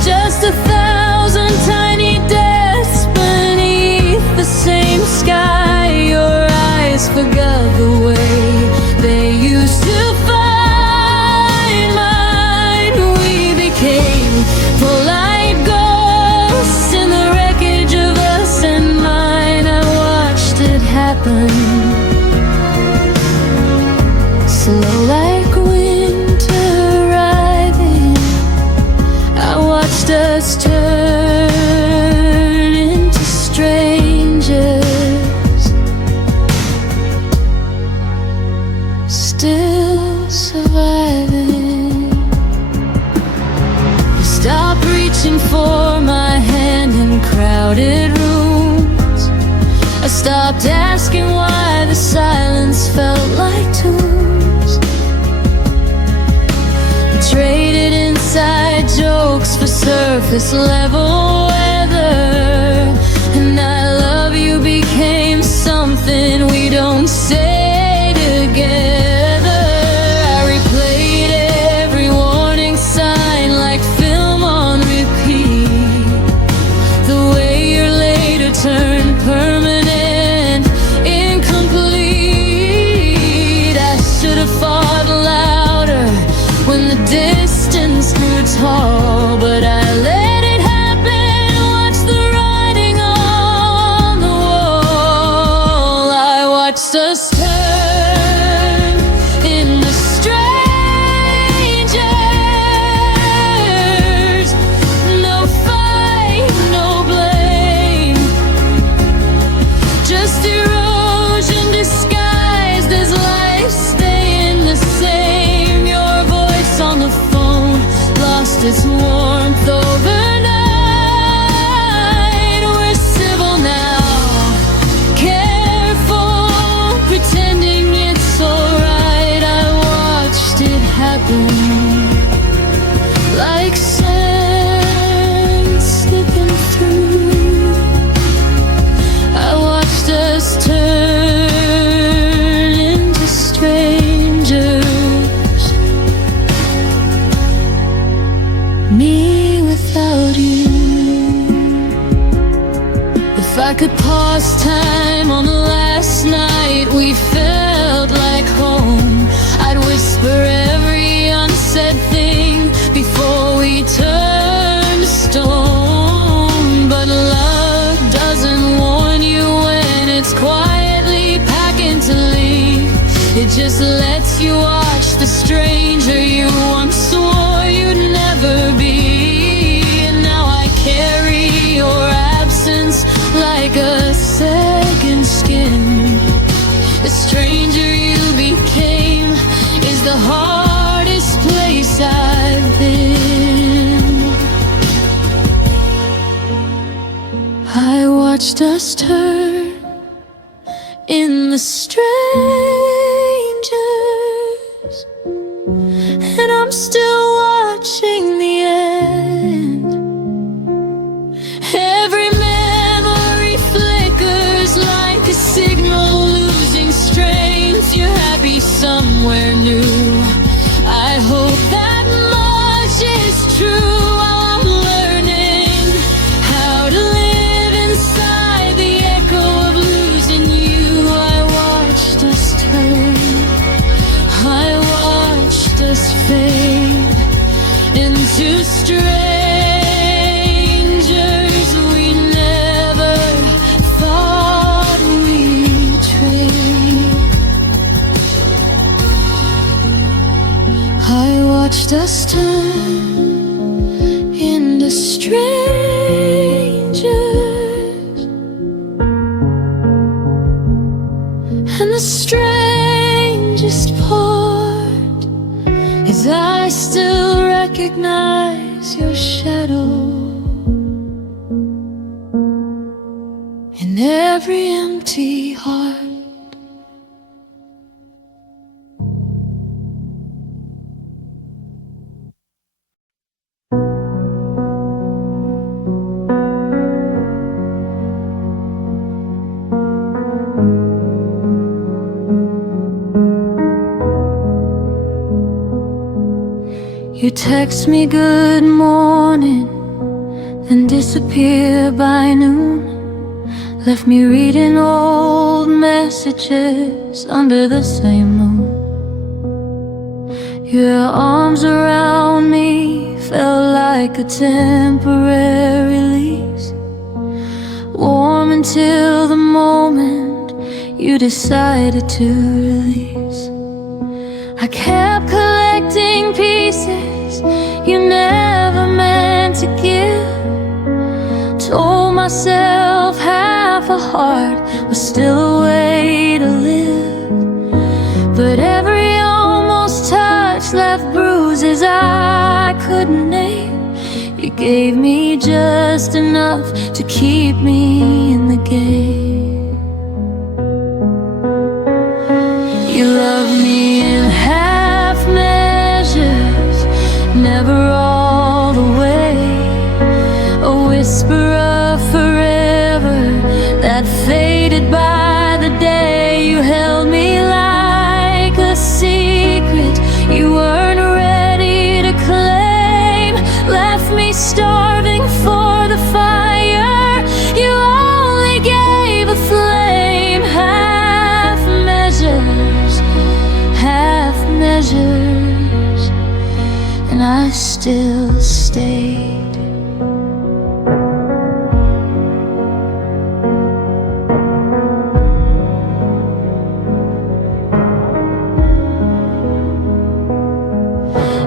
just 1,000 tiny deaths beneath the same sky. Your eyes forgot the way they used to find mine. We became polite ghosts in the wreckage of us and mine. I watched it happen, slow like winter arriving. I watched us turn into strangers, still surviving. Stop reaching for my hand in crowded rooms. I stopped asking why the silence felt like tombs. Traded inside jokes for surface level weather, and I love you became something we don't say together. I replayed every warning sign like film on repeat. The way your later turned permanent, incomplete. I should have fought louder when the distance grew tall, but I let it happen. Watch the writing on the wall. I watched us turn into strangers. No fight, no blame, just erosion disguised as life staying the same. Your voice on the phone lost its warmth overnight. We're civil now, careful, pretending it's alright. I watched it happen like sand slipping through. I watched we felt like home. I'd whisper every unsaid thing before we turned to stone. But love doesn't warn you when it's quietly packing to leave. It just lets you watch the stranger you once swore you'd never be. And now I carry your absence like a second skin. The stranger you became is the hardest place I've been. I watched us turn in the strangers, and I'm still watching the end. Every memory flickers like a signal losing strength. You're happy somewhere new. I hope that much is true. While I'm learning how to live inside the echo of losing you, I watched us turn, I watched us fade into strangers we never thought we'd trade. I watched us turn into strangers, and the strangest part is I still recognize your shadow in every empty heart. You text me good morning, then disappear by noon. Left me reading old messages under the same moon. Your arms around me felt like a temporary release, warm until the moment you decided to release. I kept collecting pieces you never meant to give. Told myself half a heart was still a way to live, but every almost touch left bruises I couldn't name. You gave me just enough to keep me in the game. You loved me in half measures, never all the way. A whisper of forever that faded by the day. You held me like a secret you weren't ready to claim. Left me starving for the fire you only gave a flame. Half measures, and I still stayed.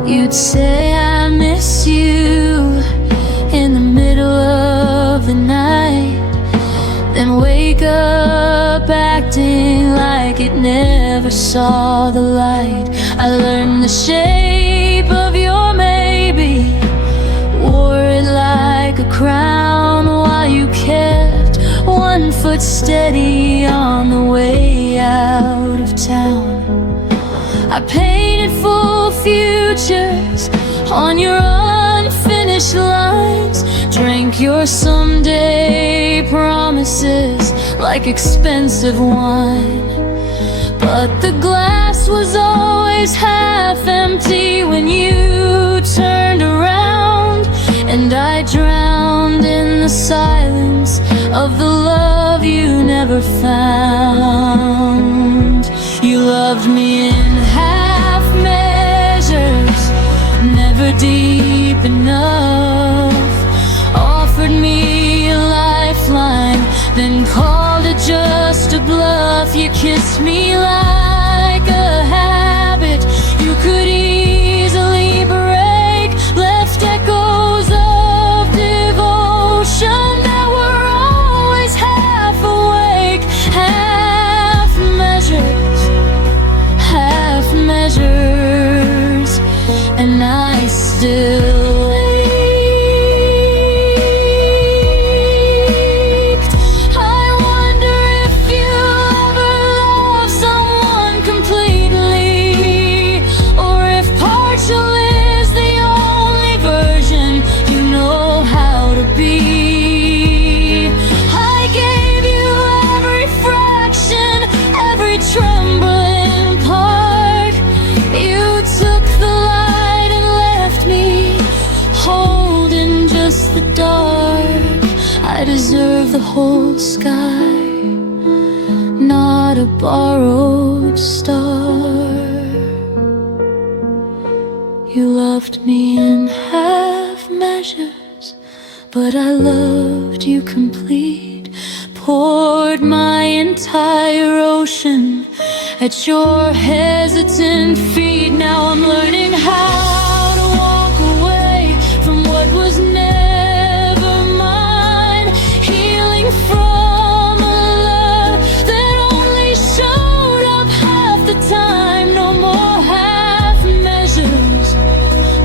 You'd say I miss you in the middle of the night, then wake up acting like it never saw the light. I learned the shape of your maybe, wore it like a crown, while you kept one foot steady on the way out of town. I painted full futures on your unfinished lines, drank your someday promises like expensive wine. But the glass was always half empty when you turned around, and I drowned in the silence of the love you never found. loved me in half measures, never deep enough. Offered me a lifeline, then called it just a bluff. You kissed me like a habit you could easily break, left echoes of devotion that were always half awake. Half measures, and I still ached. I wonder if you ever love someone completely, or if partial is the only version you know how to be. I gave you every fraction, every trembling part. You took the light and left me holding just the dark. I deserve the whole sky, not a borrowed star. You loved me in half measures, but I loved you complete. Poured my entire ocean at your hesitant feet. Now I'm learning how to walk away from what was never mine, healing from a love that only showed up half the time. No more half measures,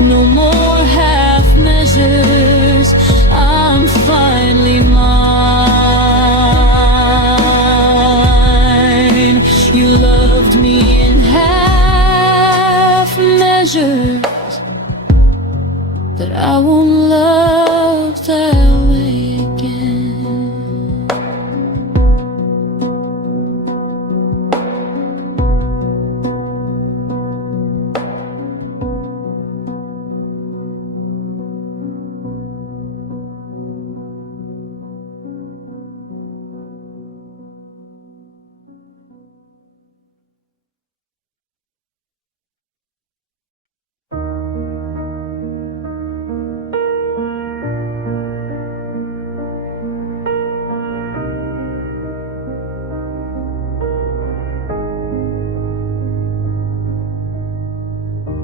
no more half measures. I'm finally mine. You loved me in half measures, but I won't love that way again.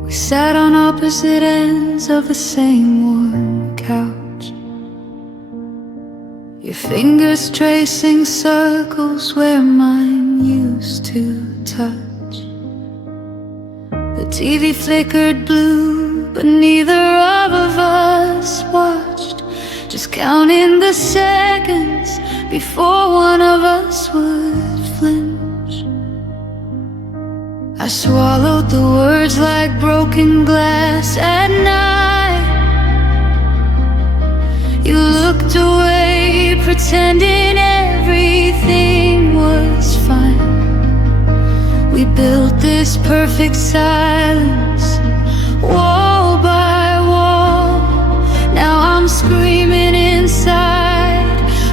We sat on opposite ends of the same warm couch, your fingers tracing circles where mine used to touch. The TV flickered blue, but neither of us watched, just counting the seconds before one of us would flinch. I swallowed the words like broken glass at night. You looked away, pretending everything was fine. We built this perfect silence, wall by wall. Now I'm screaming inside,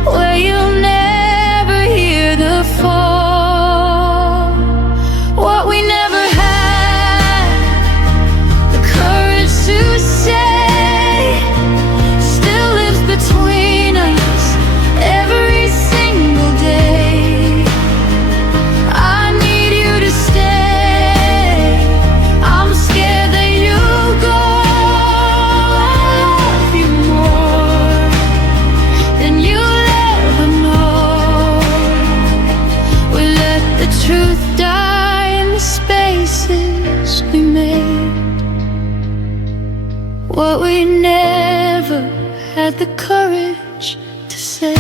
where you'll never hear the fall. What we never had the courage to say still lives between us every single day. I need you to stay. I'm scared that you'll go. I love you more than you'll ever know. We let the truth die in the spaces we made. What we never had the courage to say.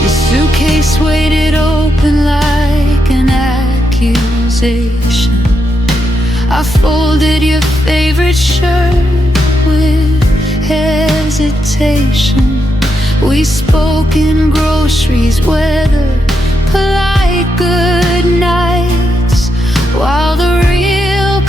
Your suitcase weighted open like an accusation. I folded your favorite shirt with hesitation. We spoke in groceries, weather, polite good nights, while the real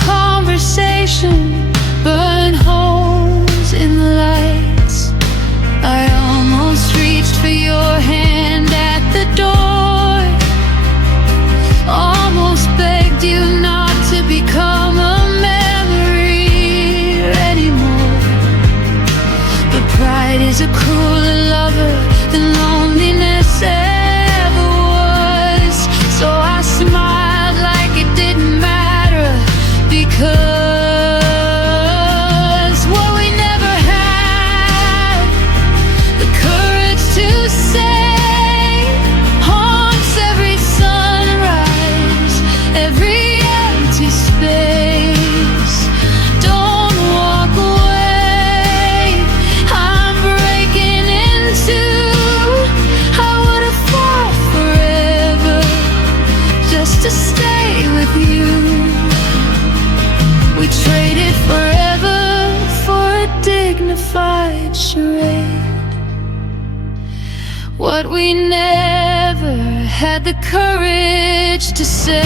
you. We traded forever for a dignified charade. What we never had the courage to say.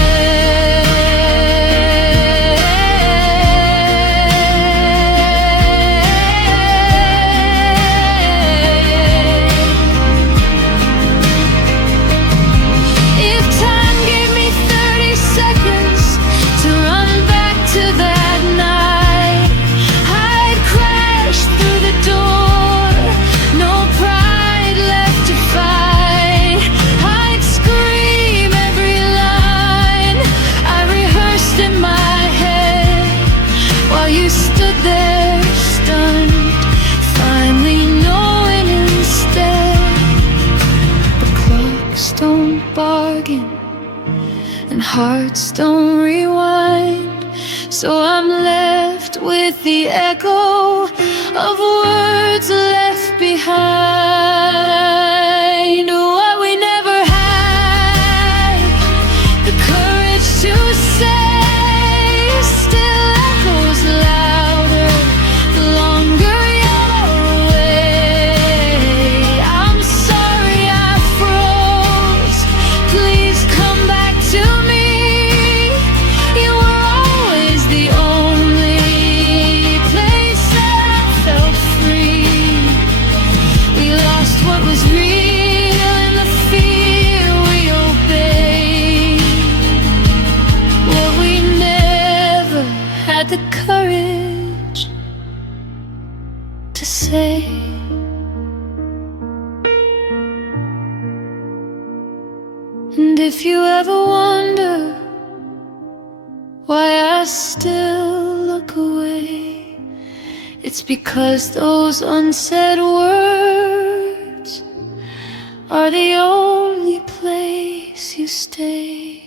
And hearts don't rewind, so I'm left with the echo of words left behind. What we never had the courage to say still echoes louder the longer you're away. I'm sorry I froze, please come back to me. You were always the only place that I felt free. We lost what was real in the fear we obeyed. What we never had the courage to say. And if you ever wonder why I still look away, it's because those unsaid words are the only place you stayed.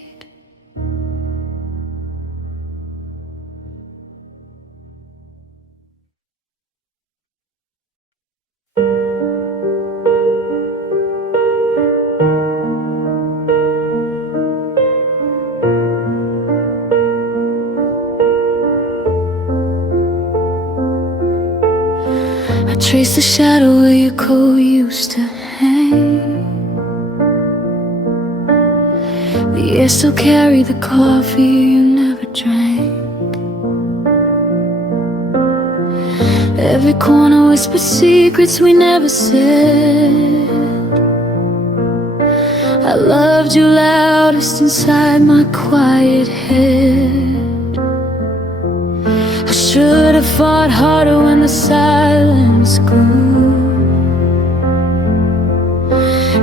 Trace the shadow where your coat used to hang. The air still carried the coffee you never drank. Every corner whispered secrets we never said. I loved you loudest inside my quiet head. I should have fought harder when the silence grew.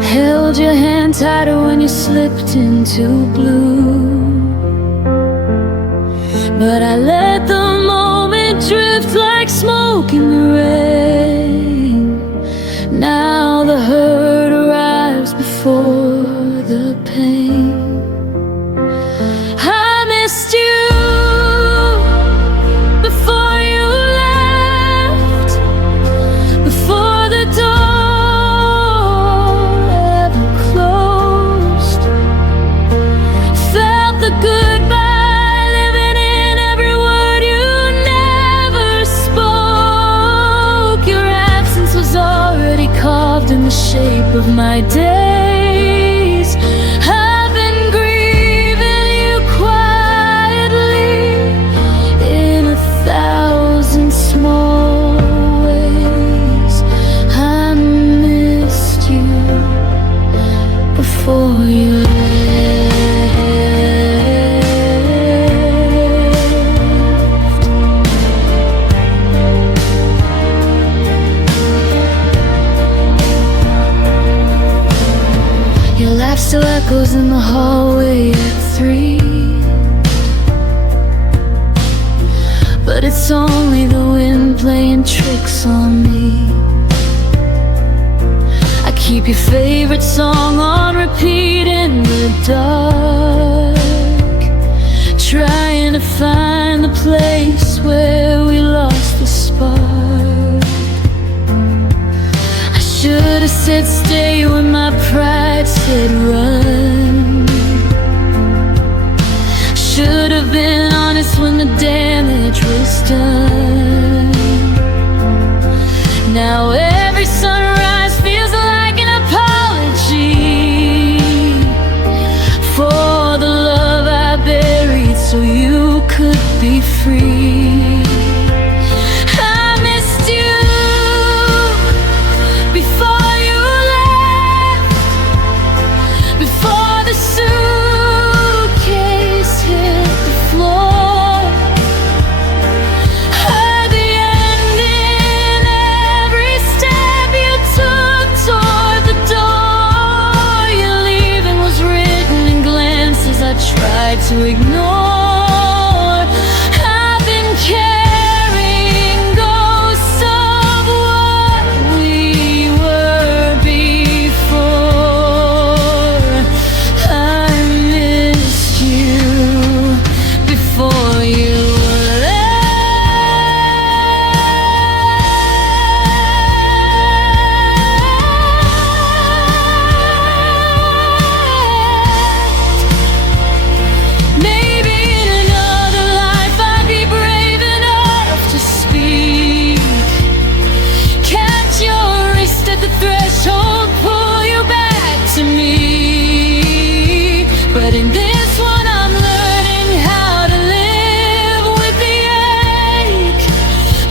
Held your hand tighter when you slipped into blue. But I let the moment drift like smoke in the rain. Now the hurt arrives before the pain. I missed you before you left, before the door ever closed. Felt the goodbye living in every word you never spoke. Your absence was already carved in the shape of my days. I've been grieving you quietly in 1,000 small ways. I missed you before you left. Your laugh still echoes in the hallway at 3. But it's only the wind playing tricks on me. I keep your favorite song on repeat in the dark, trying to find the place where we lost the spark. I should have said stay when my pride said run. Should have been honest when the damage was done. Now every sunrise feels like an apology for the love I buried so you could be free. I missed you before you left, before the suitcase hit the floor. Heard the end in every step you took toward the door. Your leaving was written in glances I tried to ignore. I've been carrying ghosts of what we were before. I missed you before you left. Maybe in another life I'd be brave enough to speak. Catch your wrist at the threshold, pull you back to me. But in this one I'm learning how to live with the ache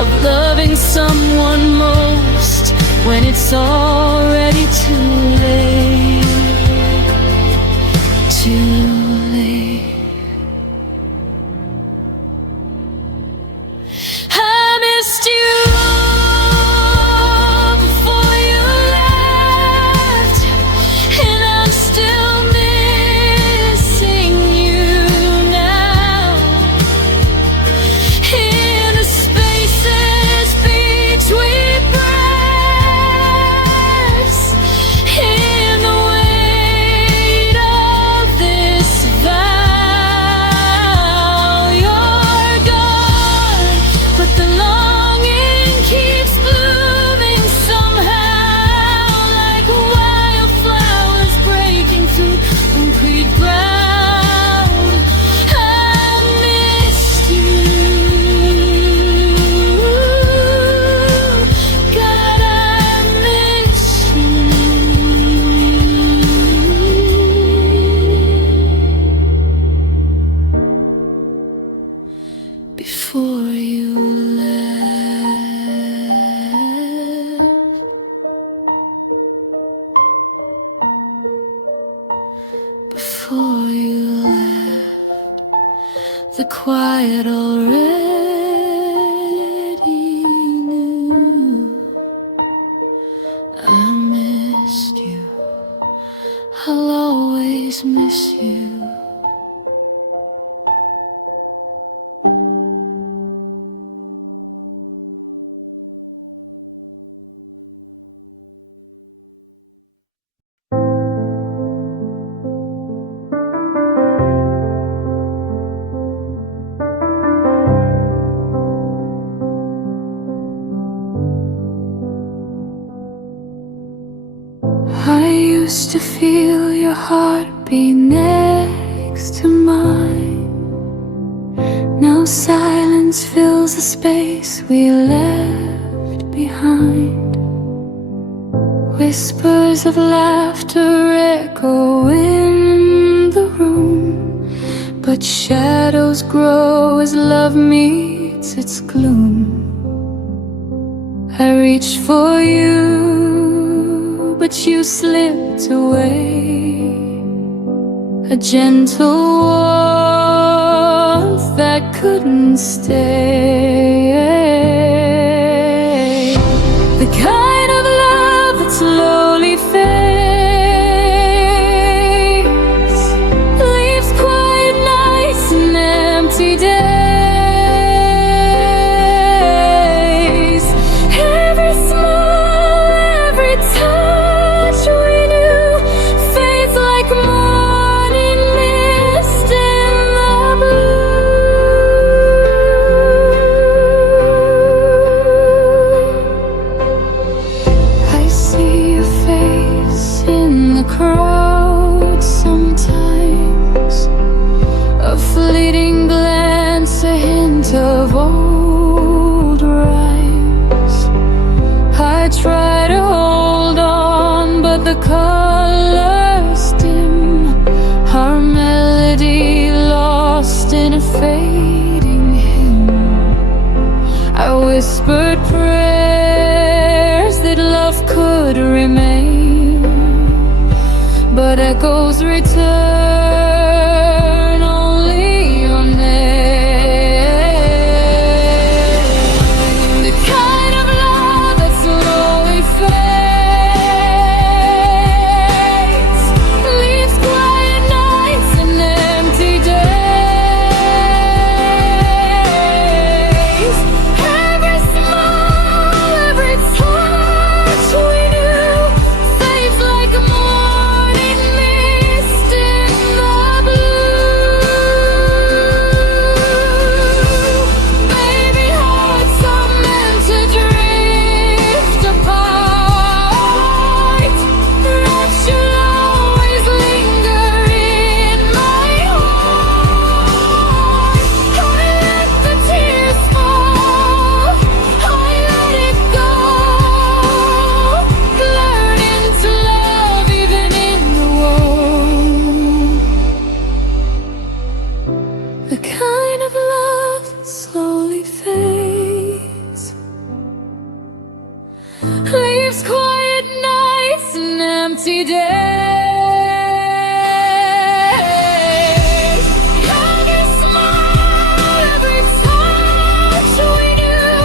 of loving someone most when it's already too late. Too late. I missed you before you left, and I'm still missing you now. In the spaces between breaths, in the weight of this vow, you're gone, but the longing keeps blooming somehow, like wildflowers breaking through concrete ground. I missed you, God, I miss you before you left. Before you left, the quiet already knew. I missed you, I'll always miss you. I used to feel your heartbeat next to mine. Now silence fills the space we left behind. Whispers of laughter echo in the room, but shadows grow as love meets its gloom. I reached for you, but you slipped away. A gentle warmth that couldn't stay. The kind of love that slowly fades, leaves quiet nights and empty days. Every smile, every touch we knew fades like morning mist in the blue. scent of old rhymes. I try to hold on, but the colors dim. Our melody lost in a fading hymn. I whispered prayers that love could remain, but echoes return, only your name. The kind of love that slowly fades, leaves quiet nights and empty days. Every smile, every touch we knew fades like a morning mist in the blue. Baby, hearts are meant to drift apart, that you'll always linger in my heart. I let the tears fall, I let it go, learning to love even in the woe. The kind of love that slowly fades, leaves quiet nights and empty days. Every smile, every touch we knew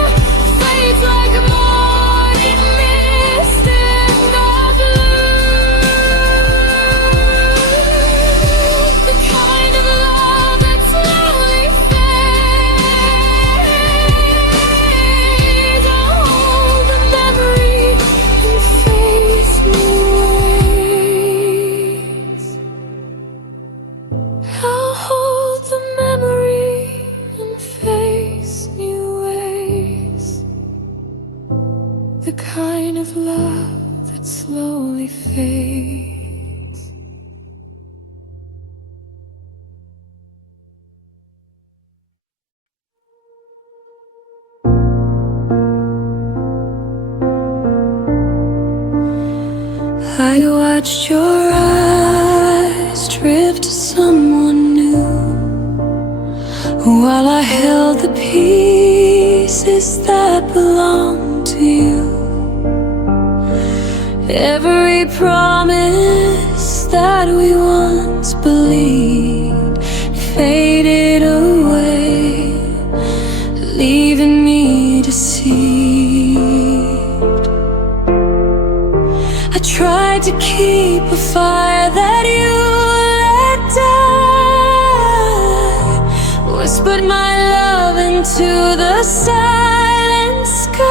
fades like a morning mist in the blue. The kind of love that slowly fades. I'll hold the memory and face new ways. I'll hold the memory and face new ways. The kind of love that slowly fades. I watched your eyes drift to someone new, while I held the pieces that belonged to you. Every promise that we once believed faded away, leaving me deceived. I tried to keep a fire that you let die, whispered my love into the silent sky.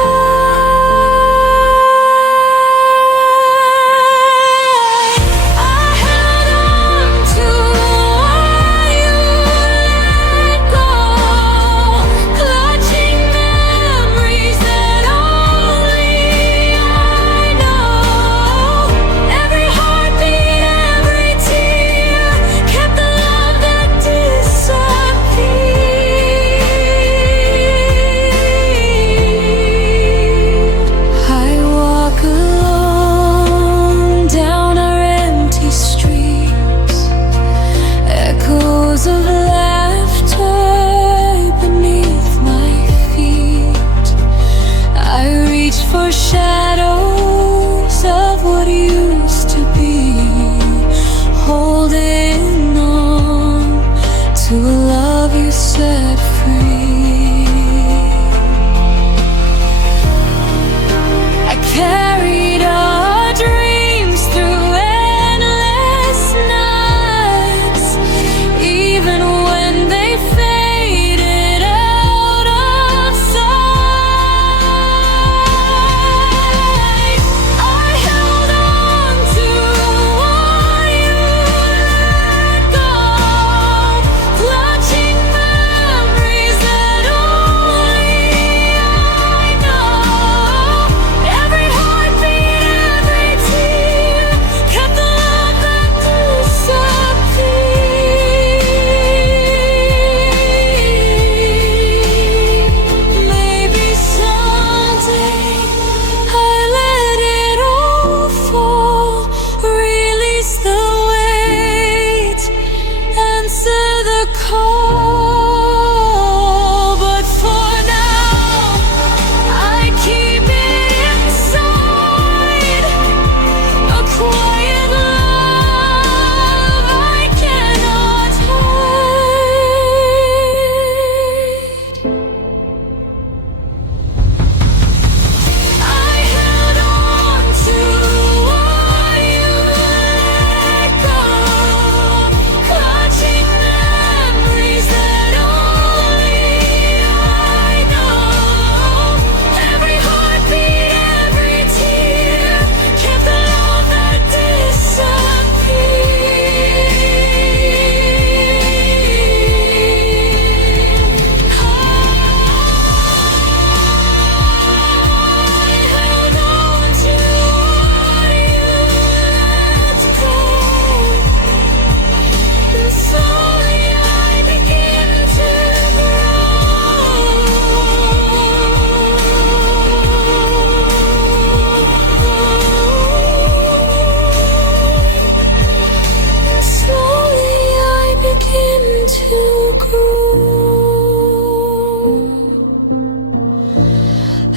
I held on to what you let go, clutching memories that only I know. Every heartbeat, every tear kept the love that disappeared. I walk alone down our empty streets, echoes of laughter beneath my feet. I reach for shadows of what used to be, holding on to a love you set free. I carried our dreams through endless nights, even when they faded out of sight. I held on to what you let go, clutching memories that only I know. Every heart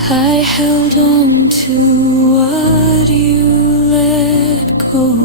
I held on to what you let go.